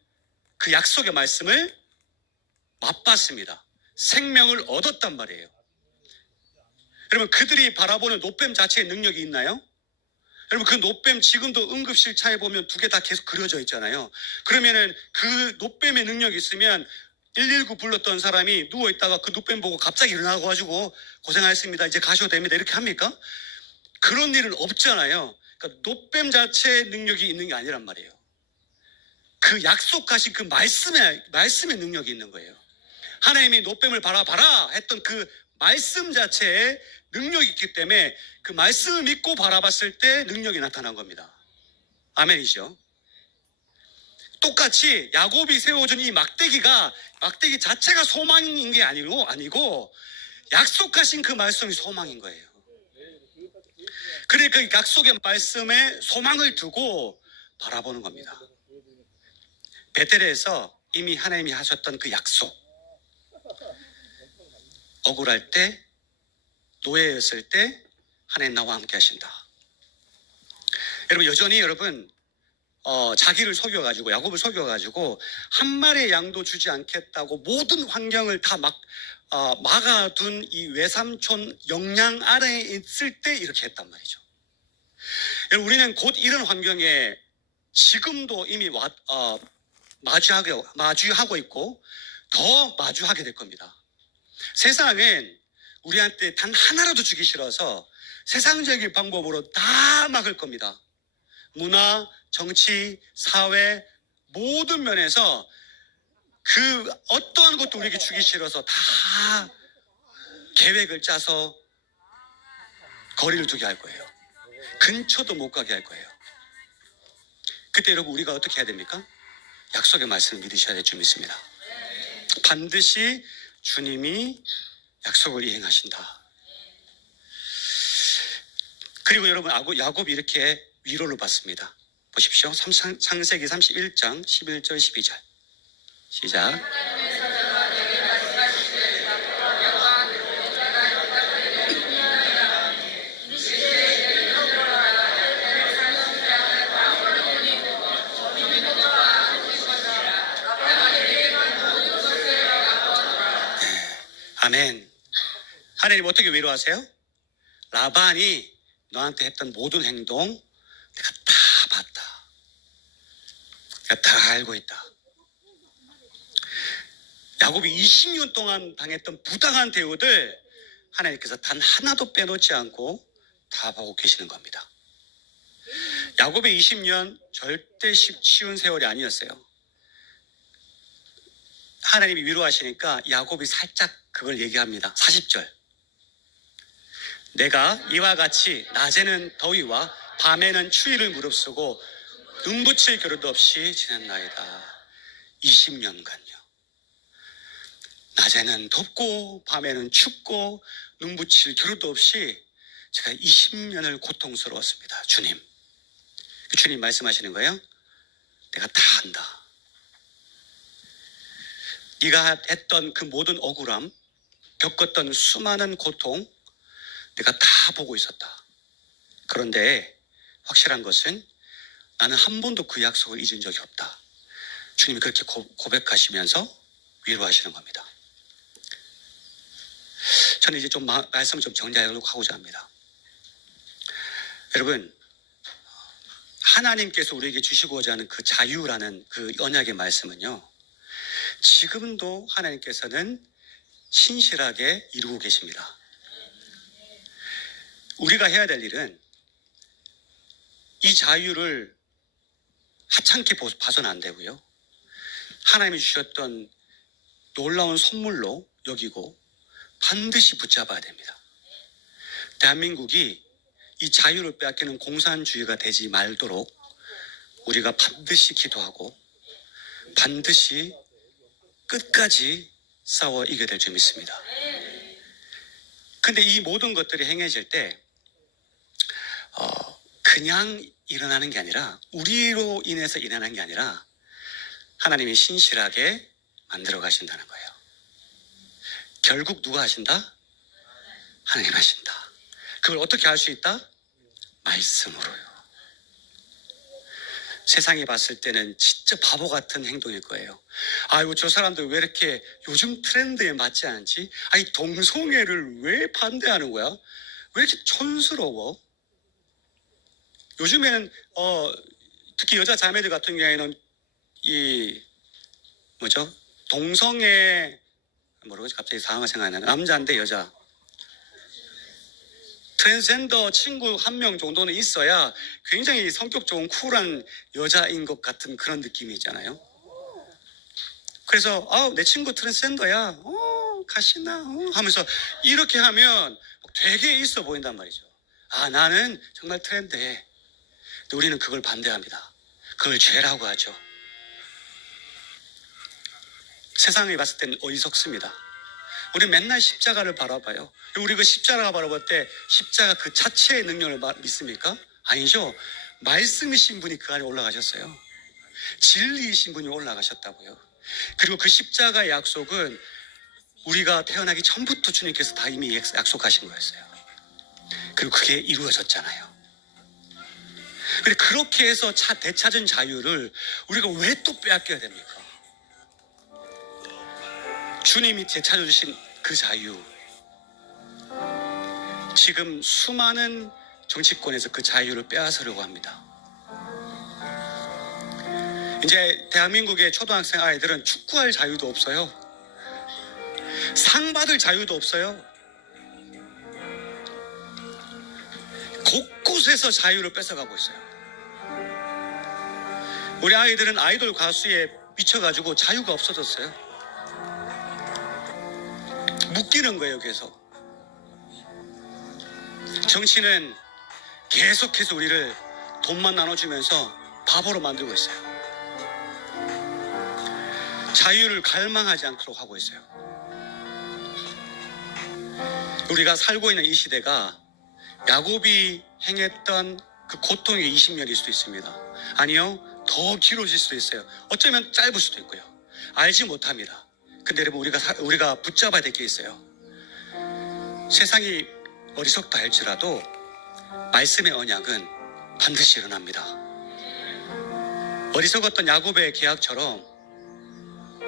그 약속의 말씀을 맛봤습니다. 생명을 얻었단 말이에요. 여러분, 그들이 바라보는 놋뱀 자체의 능력이 있나요? 여러분, 그 놋뱀 지금도 응급실차에 보면 두 개 다 계속 그려져 있잖아요. 그러면은 그 놋뱀의 능력이 있으면 119 불렀던 사람이 누워있다가 그 놋뱀 보고 갑자기 일어나가지고 고생하셨습니다, 이제 가셔도 됩니다, 이렇게 합니까? 그런 일은 없잖아요. 그러니까 놋뱀 자체의 능력이 있는 게 아니란 말이에요. 그 약속하신 그 말씀의 능력이 있는 거예요. 하나님이 놋뱀을 바라봐라 했던 그 말씀 자체에 능력이 있기 때문에 그 말씀을 믿고 바라봤을 때 능력이 나타난 겁니다. 아멘이죠. 똑같이 야곱이 세워준 이 막대기 자체가 소망인 게 아니고 약속하신 그 말씀이 소망인 거예요. 그러니까 그 약속의 말씀에 소망을 두고 바라보는 겁니다. 베델에서 이미 하나님이 하셨던 그 약속, 억울할 때, 노예였을 때 하나님 나와 함께 하신다. 여러분, 여전히 자기를 속여가지고, 야곱을 속여가지고 한 마리의 양도 주지 않겠다고 모든 환경을 다 막아둔 이 외삼촌 영양 아래에 있을 때 이렇게 했단 말이죠. 여러분, 우리는 곧 이런 환경에 지금도 이미 마주하고 있고 더 마주하게 될 겁니다. 세상은 우리한테 단 하나라도 주기 싫어서 세상적인 방법으로 다 막을 겁니다. 문화, 정치, 사회 모든 면에서 그 어떠한 것도 우리에게 주기 싫어서 다 계획을 짜서 거리를 두게 할 거예요. 근처도 못 가게 할 거예요. 그때 여러분, 우리가 어떻게 해야 됩니까? 약속의 말씀을 믿으셔야 될 줄 믿습니다. 반드시 주님이 약속을 이행하신다. 그리고 여러분, 야곱이 이렇게 위로를 받습니다. 보십시오. 창세기 31장 11절 12절 시작. 하나님 어떻게 위로하세요? 라반이 너한테 했던 모든 행동 내가 다 봤다. 내가 다 알고 있다. 야곱이 20년 동안 당했던 부당한 대우들 하나님께서 단 하나도 빼놓지 않고 다 보고 계시는 겁니다. 야곱의 20년 절대 쉬운 세월이 아니었어요. 하나님이 위로하시니까 야곱이 살짝 그걸 얘기합니다. 40절. 내가 이와 같이 낮에는 더위와 밤에는 추위를 무릅쓰고 눈붙일 겨를도 없이 지냈나이다. 20년간요. 낮에는 덥고 밤에는 춥고 눈붙일 겨를도 없이 제가 20년을 고통스러웠습니다. 주님. 주님 말씀하시는 거예요. 내가 다 안다. 네가 했던 그 모든 억울함, 겪었던 수많은 고통 내가 다 보고 있었다. 그런데 확실한 것은 나는 한 번도 그 약속을 잊은 적이 없다. 주님이 그렇게 고백하시면서 위로하시는 겁니다. 저는 이제 좀 말씀을 좀 정리하려고 하고자 합니다. 여러분, 하나님께서 우리에게 주시고자 하는 그 자유라는 그 언약의 말씀은요, 지금도 하나님께서는 신실하게 이루고 계십니다. 우리가 해야 될 일은 이 자유를 하찮게 봐서는 안 되고요. 하나님이 주셨던 놀라운 선물로 여기고 반드시 붙잡아야 됩니다. 대한민국이 이 자유를 빼앗기는 공산주의가 되지 말도록 우리가 반드시 기도하고 반드시 끝까지 싸워 이겨야 될 줄 믿습니다. 근데 이 모든 것들이 행해질 때 그냥 일어나는 게 아니라 우리로 인해서 일어나는 게 아니라 하나님이 신실하게 만들어 가신다는 거예요. 결국 누가 하신다? 하나님 하신다. 그걸 어떻게 할 수 있다? 말씀으로요. 세상이 봤을 때는 진짜 바보 같은 행동일 거예요. 아이고 저 사람들 왜 이렇게 요즘 트렌드에 맞지 않지? 아니 동성애를 왜 반대하는 거야? 왜 이렇게 촌스러워? 요즘에는 특히 여자 자매들 같은 경우에는 동성애 뭐라고 갑자기 상황이 생각나네. 남자인데 여자 트랜스젠더 친구 한 명 정도는 있어야 굉장히 성격 좋은 쿨한 여자인 것 같은 그런 느낌이 있잖아요. 그래서 내 친구 트랜스젠더야. 가시나 하면서 이렇게 하면 되게 있어 보인단 말이죠. 나는 정말 트렌드해. 근데 우리는 그걸 반대합니다. 그걸 죄라고 하죠. 세상에 봤을 때는 어리석습니다. 우리 맨날 십자가를 바라봐요. 우리 그 십자가 바라볼 때 십자가 그 자체의 능력을 믿습니까? 아니죠. 말씀이신 분이 그 안에 올라가셨어요. 진리이신 분이 올라가셨다고요. 그리고 그 십자가의 약속은 우리가 태어나기 전부터 주님께서 다 이미 약속하신 거였어요. 그리고 그게 이루어졌잖아요. 근데 그렇게 해서 되찾은 자유를 우리가 왜 또 빼앗겨야 됩니까? 주님이 되찾아주신 그 자유, 지금 수많은 정치권에서 그 자유를 빼앗으려고 합니다. 이제 대한민국의 초등학생 아이들은 축구할 자유도 없어요. 상 받을 자유도 없어요. 곳곳에서 자유를 뺏어가고 있어요. 우리 아이들은 아이돌 가수에 미쳐가지고 자유가 없어졌어요. 묶이는 거예요, 계속. 정치는 계속해서 우리를 돈만 나눠주면서 바보로 만들고 있어요. 자유를 갈망하지 않도록 하고 있어요. 우리가 살고 있는 이 시대가 야곱이 행했던 그 고통의 20년일 수도 있습니다. 아니요, 더 길어질 수도 있어요. 어쩌면 짧을 수도 있고요. 알지 못합니다. 근데 여러분, 우리가 붙잡아야 될 게 있어요. 세상이 어리석다 할지라도 말씀의 언약은 반드시 일어납니다. 어리석었던 야곱의 계약처럼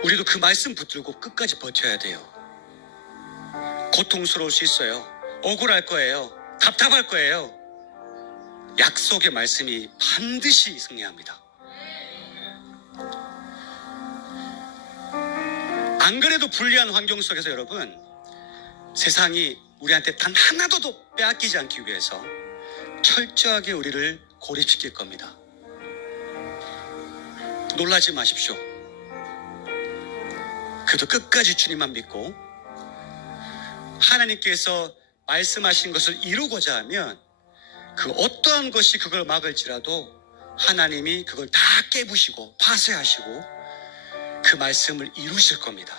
우리도 그 말씀 붙들고 끝까지 버텨야 돼요. 고통스러울 수 있어요. 억울할 거예요. 답답할 거예요. 약속의 말씀이 반드시 승리합니다. 안 그래도 불리한 환경 속에서 여러분, 세상이 우리한테 단 하나도 더 빼앗기지 않기 위해서 철저하게 우리를 고립시킬 겁니다. 놀라지 마십시오. 그래도 끝까지 주님만 믿고 하나님께서 말씀하신 것을 이루고자 하면 그 어떠한 것이 그걸 막을지라도 하나님이 그걸 다 깨부시고 파쇄하시고 그 말씀을 이루실 겁니다.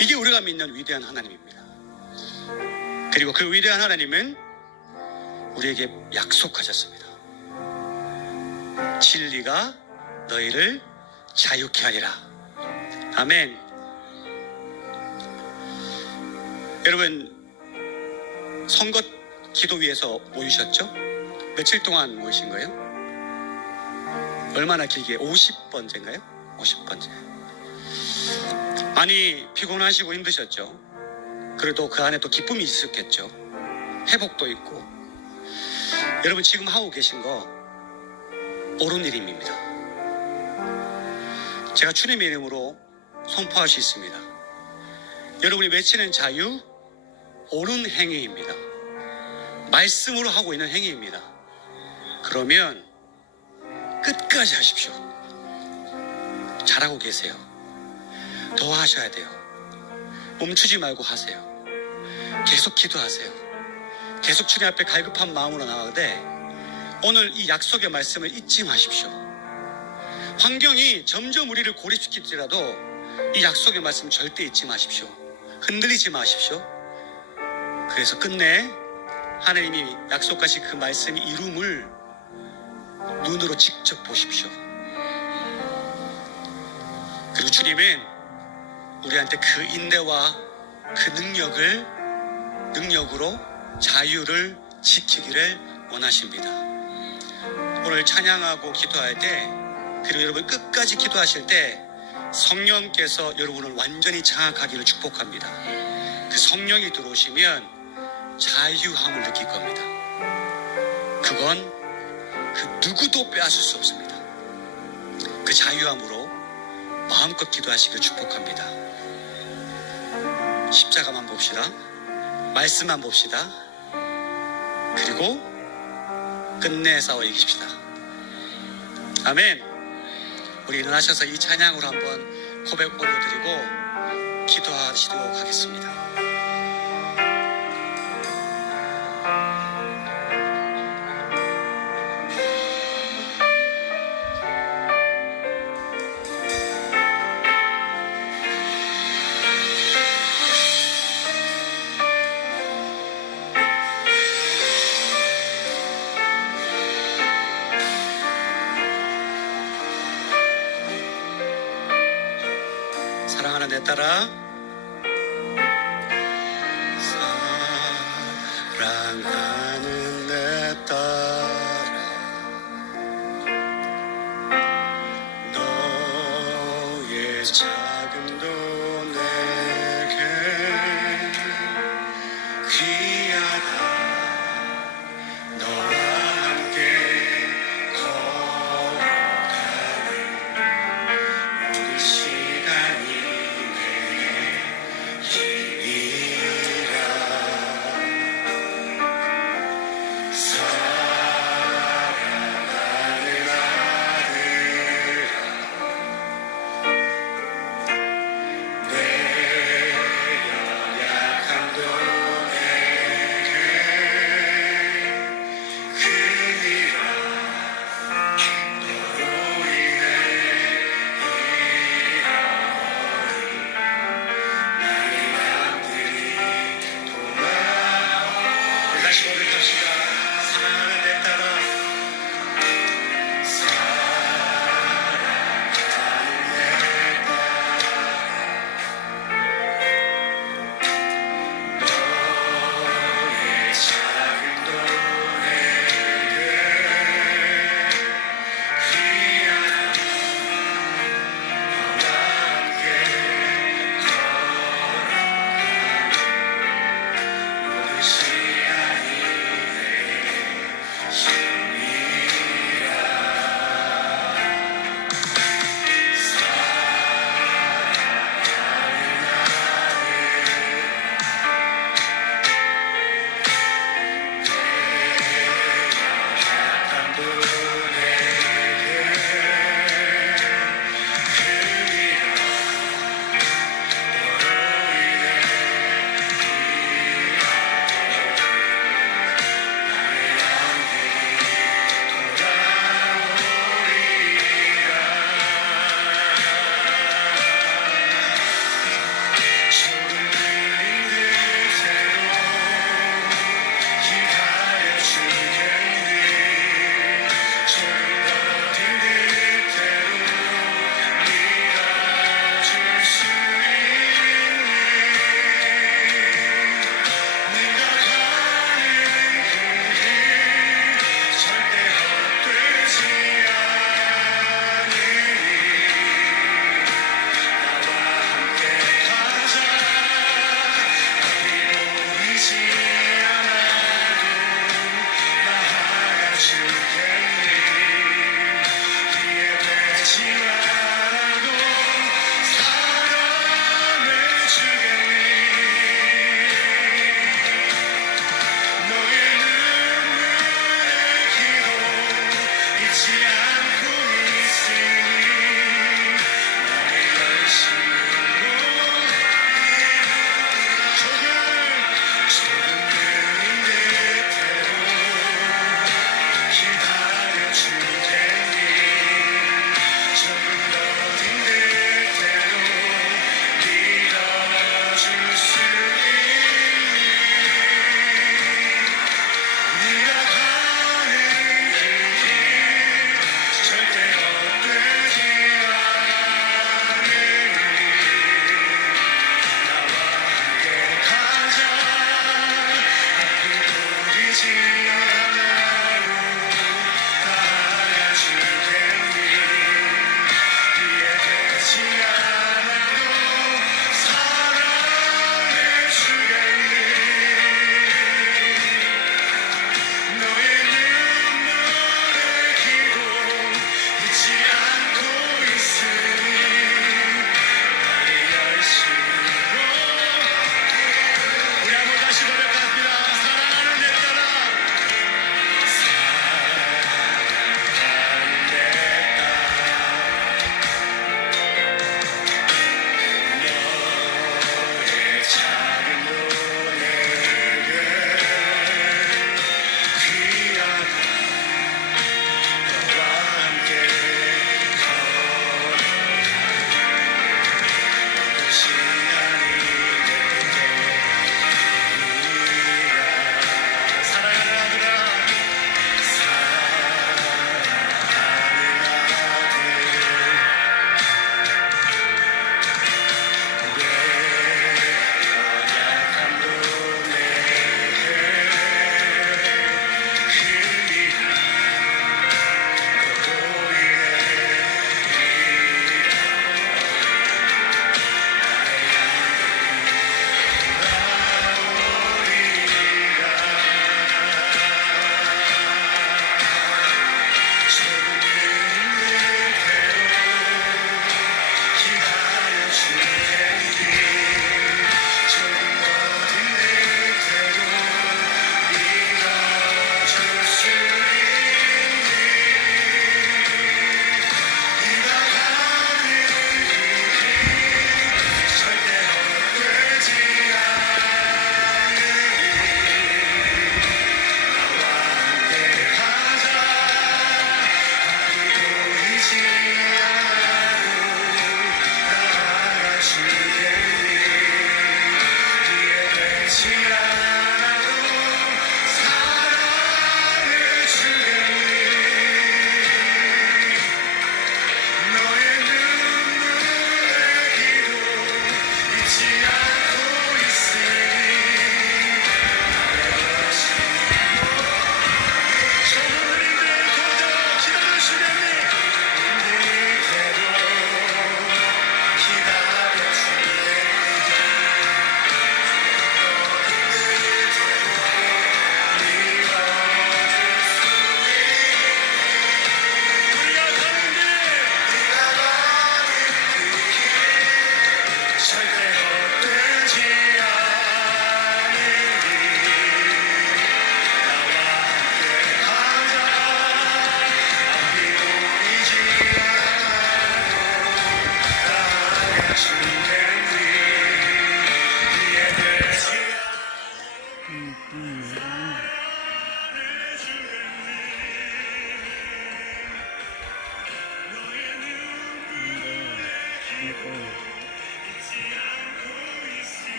이게 우리가 믿는 위대한 하나님입니다. 그리고 그 위대한 하나님은 우리에게 약속하셨습니다. 진리가 너희를 자유케 하리라. 아멘. 여러분, 선거 기도위에서 모이셨죠? 며칠 동안 모이신 거예요? 얼마나 길게? 50번째인가요? 50번째. 많이 피곤하시고 힘드셨죠? 그래도 그 안에 또 기쁨이 있었겠죠? 회복도 있고. 여러분, 지금 하고 계신 거 옳은 일입니다. 제가 주님의 이름으로 선포할 수 있습니다. 여러분이 외치는 자유, 옳은 행위입니다. 말씀으로 하고 있는 행위입니다. 그러면 끝까지 하십시오. 잘하고 계세요. 더 하셔야 돼요. 멈추지 말고 하세요. 계속 기도하세요. 계속 주님 앞에 갈급한 마음으로 나가되 오늘 이 약속의 말씀을 잊지 마십시오. 환경이 점점 우리를 고립시킬지라도 이 약속의 말씀 절대 잊지 마십시오. 흔들리지 마십시오. 그래서 끝내 하나님이 약속하신 그 말씀이 이룸을 눈으로 직접 보십시오. 그리고 주님은 우리한테 그 인내와 그 능력으로 자유를 지키기를 원하십니다. 오늘 찬양하고 기도할 때, 그리고 여러분 끝까지 기도하실 때 성령께서 여러분을 완전히 장악하기를 축복합니다. 그 성령이 들어오시면 자유함을 느낄 겁니다. 그건 그 누구도 빼앗을 수 없습니다. 그 자유함으로 마음껏 기도하시길 축복합니다. 십자가만 봅시다. 말씀만 봅시다. 그리고 끝내 싸워 이깁시다. 아멘. 우리 일어나셔서 이 찬양으로 한번 고백 올려드리고 기도하시도록 하겠습니다. 사랑하는 내 딸아, 사랑하는 내 딸아, 너의 작음도 내게 귀하다. 너와 함께 걸어가는 우리 시간이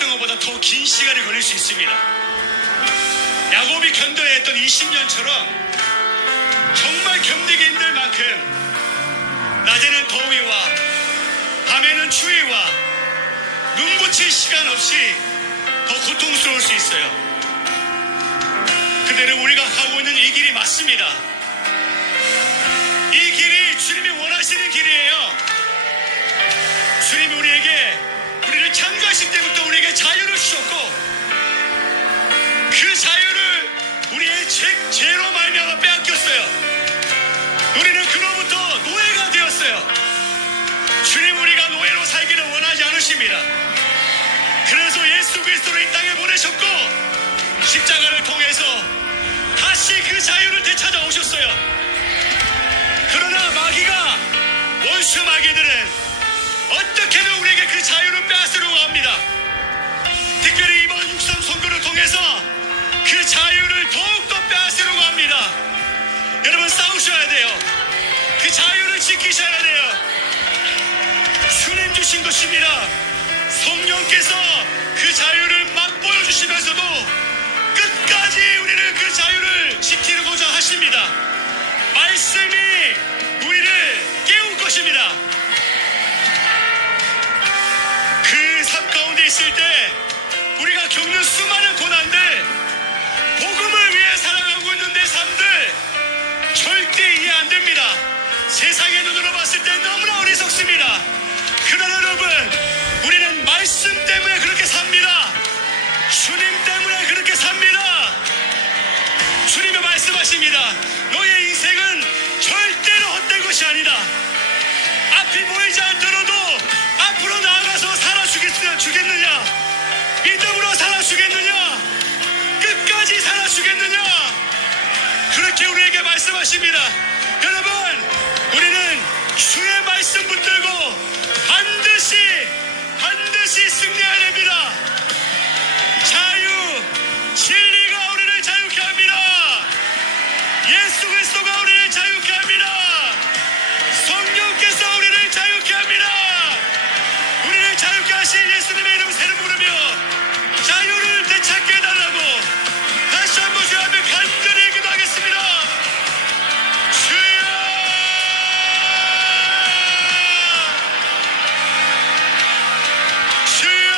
생각했던 것보다 더 긴 시간이 걸릴 수 있습니다. 야곱이 견뎌야 했던 20년처럼 정말 견디기 힘들 만큼 낮에는 더위와 밤에는 추위와 눈 붙일 시간 없이 더 고통스러울 수 있어요. 그대로 우리가 가고 있는 이 길이 맞습니다. 이 길이 주님이 원하시는 길이에요. 주님이 우리를 창조하실 때부터 우리에게 자유를 주셨고 그 자유를 우리의 죄로 말미암아 빼앗겼어요. 우리는 그로부터 노예가 되었어요. 주님 우리가 노예로 살기를 원하지 않으십니다. 그래서 예수 그리스도를 이 땅에 보내셨고 십자가를 통해서 다시 그 자유를 되찾아오셨어요. 그러나 마귀가 원수 마귀들은 어떻게든 우리에게 그 자유를 빼앗으려고 합니다. 특별히 이번 육성 선거를 통해서 그 자유를 더욱더 빼앗으려고 합니다. 여러분 싸우셔야 돼요. 그 자유를 지키셔야 돼요. 주님 주신 것입니다. 성령께서 그 자유를 맛보여 주시면서도 끝까지 우리를 그 자유를 지키고자 하십니다. 말씀이 우리를 깨울 것입니다. 그 삶 가운데 있을 때 우리가 겪는 수많은 고난들, 복음을 위해 살아가고 있는 내 삶들 절대 이해 안 됩니다. 세상의 눈으로 봤을 때 너무나 어리석습니다. 그러나 여러분, 우리는 말씀 때문에 그렇게 삽니다. 주님 때문에 그렇게 삽니다. 주님이 말씀하십니다. 너의 인생은 절대로 헛된 것이 아니다. 앞이 보이지 않더라도 앞으로 나아가서 살아주겠느냐? 믿음으로 살아주겠느냐? 끝까지 살아주겠느냐? 그렇게 우리에게 말씀하십니다. 여러분, 우리는 주의 말씀 붙들고 반드시 승리해야 됩니다. 자유, 진리가 우리를 자유케 합니다. 예수 그리스도가 우리를 자유케 합니다. 성령께서 우리를 자유케 합니다. 우리를 자유케 하신 예수님의 이름 새로 부르며 자유를 되찾게 해달라고 다시 한번 주 앞에 간절히 기도하겠습니다. 주여, 주여,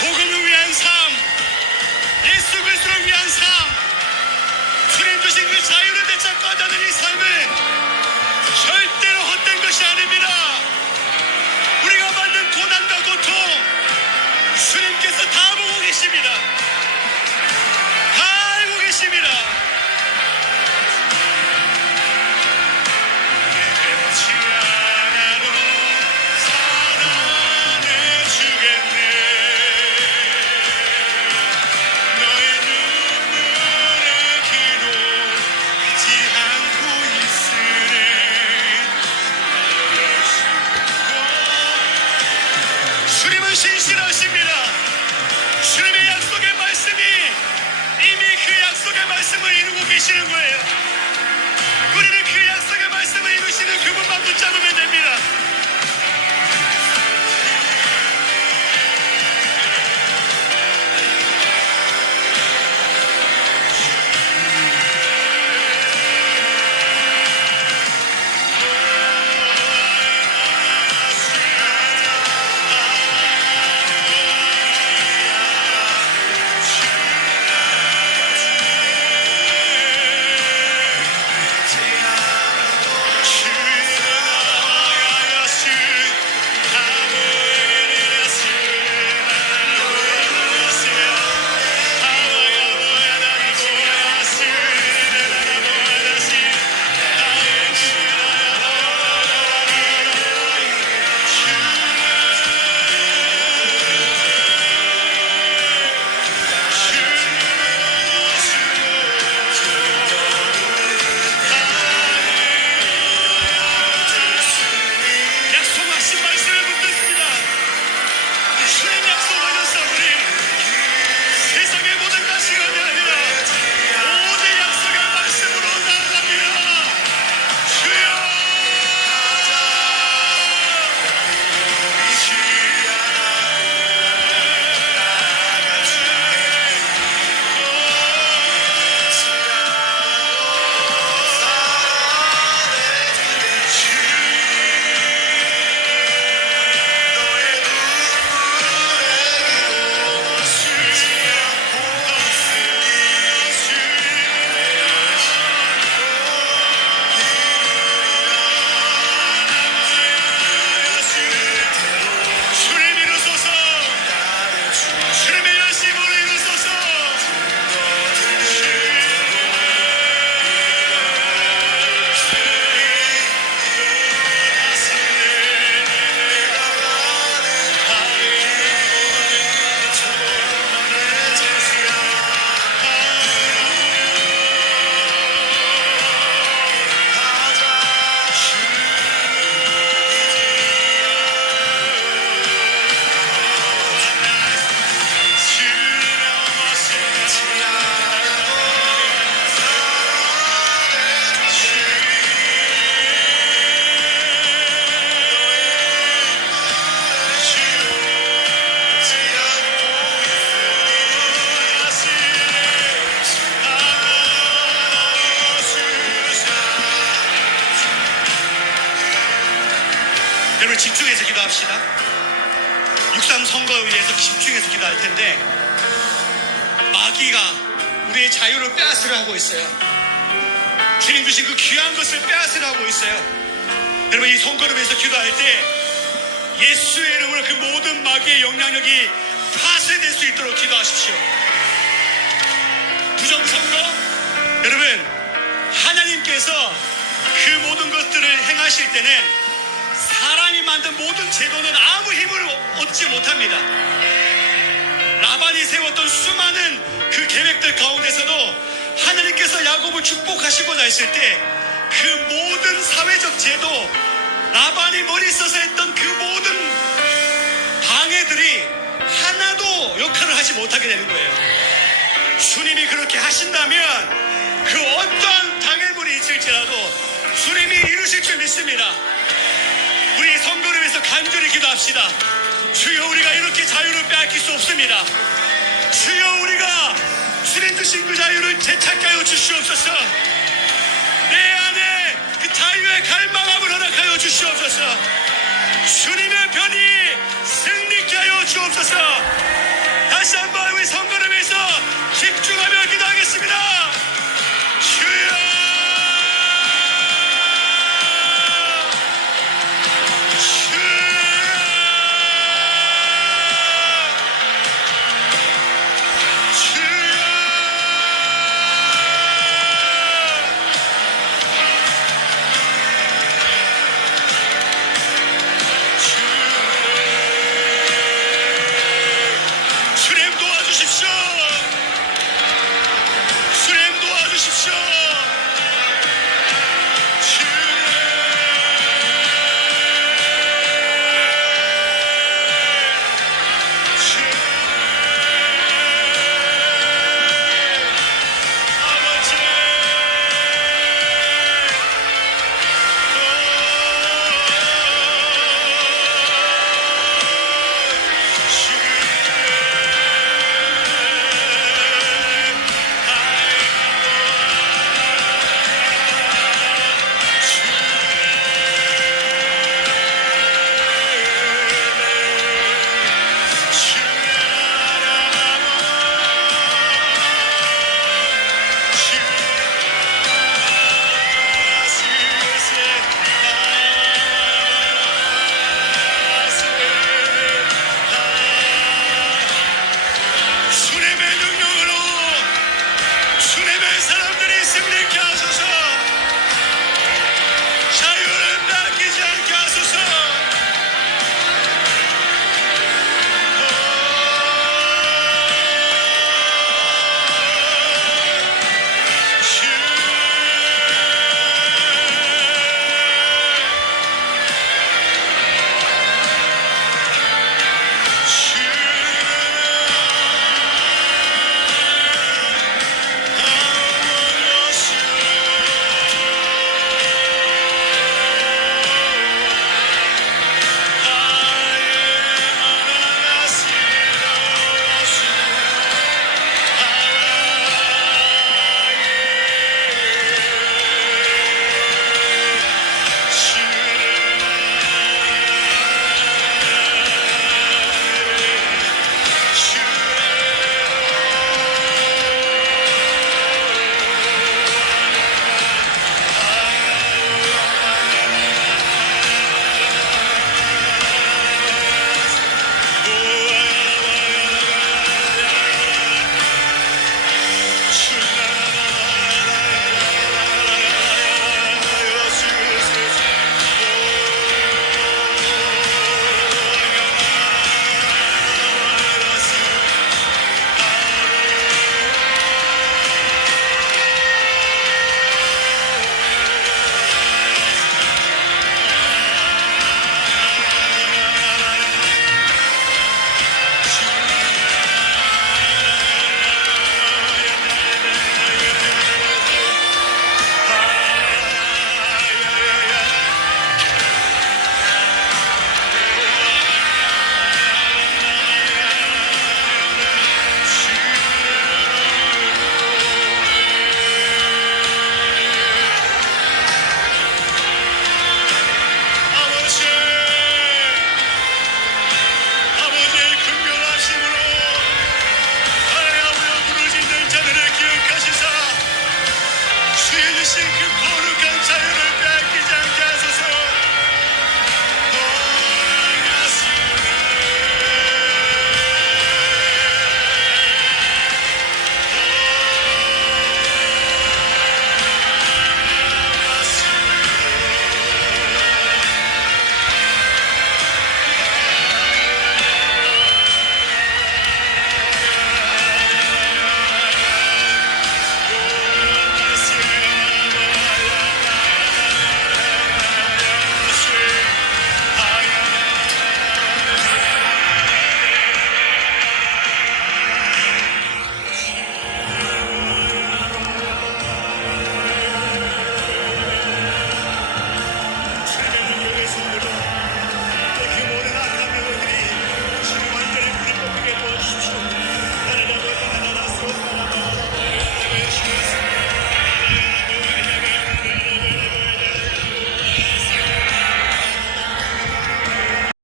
복음을 위한 삶, 예수 그리스도를 위한 삶, 주님 주신 그 자유를 되찾고 하다는 이 삶은 절대로 헛된 것이 아닙니다. 우리가 받는 고난과 고통 주님께서 다 보고 계십니다. 다 알고 계십니다. 깨끗이 하나로 사랑해 주겠네. 너의 눈물의 기도 잊지 않고 있으네. 주님은 신실하십니다. 주님의 약속에 여러분 집중해서 기도합시다. 6.3 선거에 의해서 집중해서 기도할 텐데 마귀가 우리의 자유를 빼앗으려 하고 있어요. 주님 주신 그 귀한 것을 빼앗으려 하고 있어요. 여러분 이 선거를 위해서 기도할 때 예수의 이름으로 그 모든 마귀의 영향력이 파쇄될 수 있도록 기도하십시오. 부정선거 여러분 하나님께서 그 모든 것들을 행하실 때는 사람이 만든 모든 제도는 아무 힘을 얻지 못합니다. 라반이 세웠던 수많은 그 계획들 가운데서도 하나님께서 야곱을 축복하시고자 했을 때 그 모든 사회적 제도 라반이 머리 써서 했던 그 모든 방해들이 하나도 역할을 하지 못하게 되는 거예요. 주님이 그렇게 하신다면 그 어떤 장애물이 있을지라도 주님이 이루실 줄 믿습니다. 우리 선거를 위해서 간절히 기도합시다. 주여 우리가 이렇게 자유를 빼앗길 수 없습니다. 주여 우리가 주님 주신 그 자유를 되찾게 하여 주시옵소서. 내 안에 그 자유의 갈망함을 허락하여 주시옵소서. 주님의 편이 승리케 하여 주옵소서. 다시 한번 우리 선거를 위해서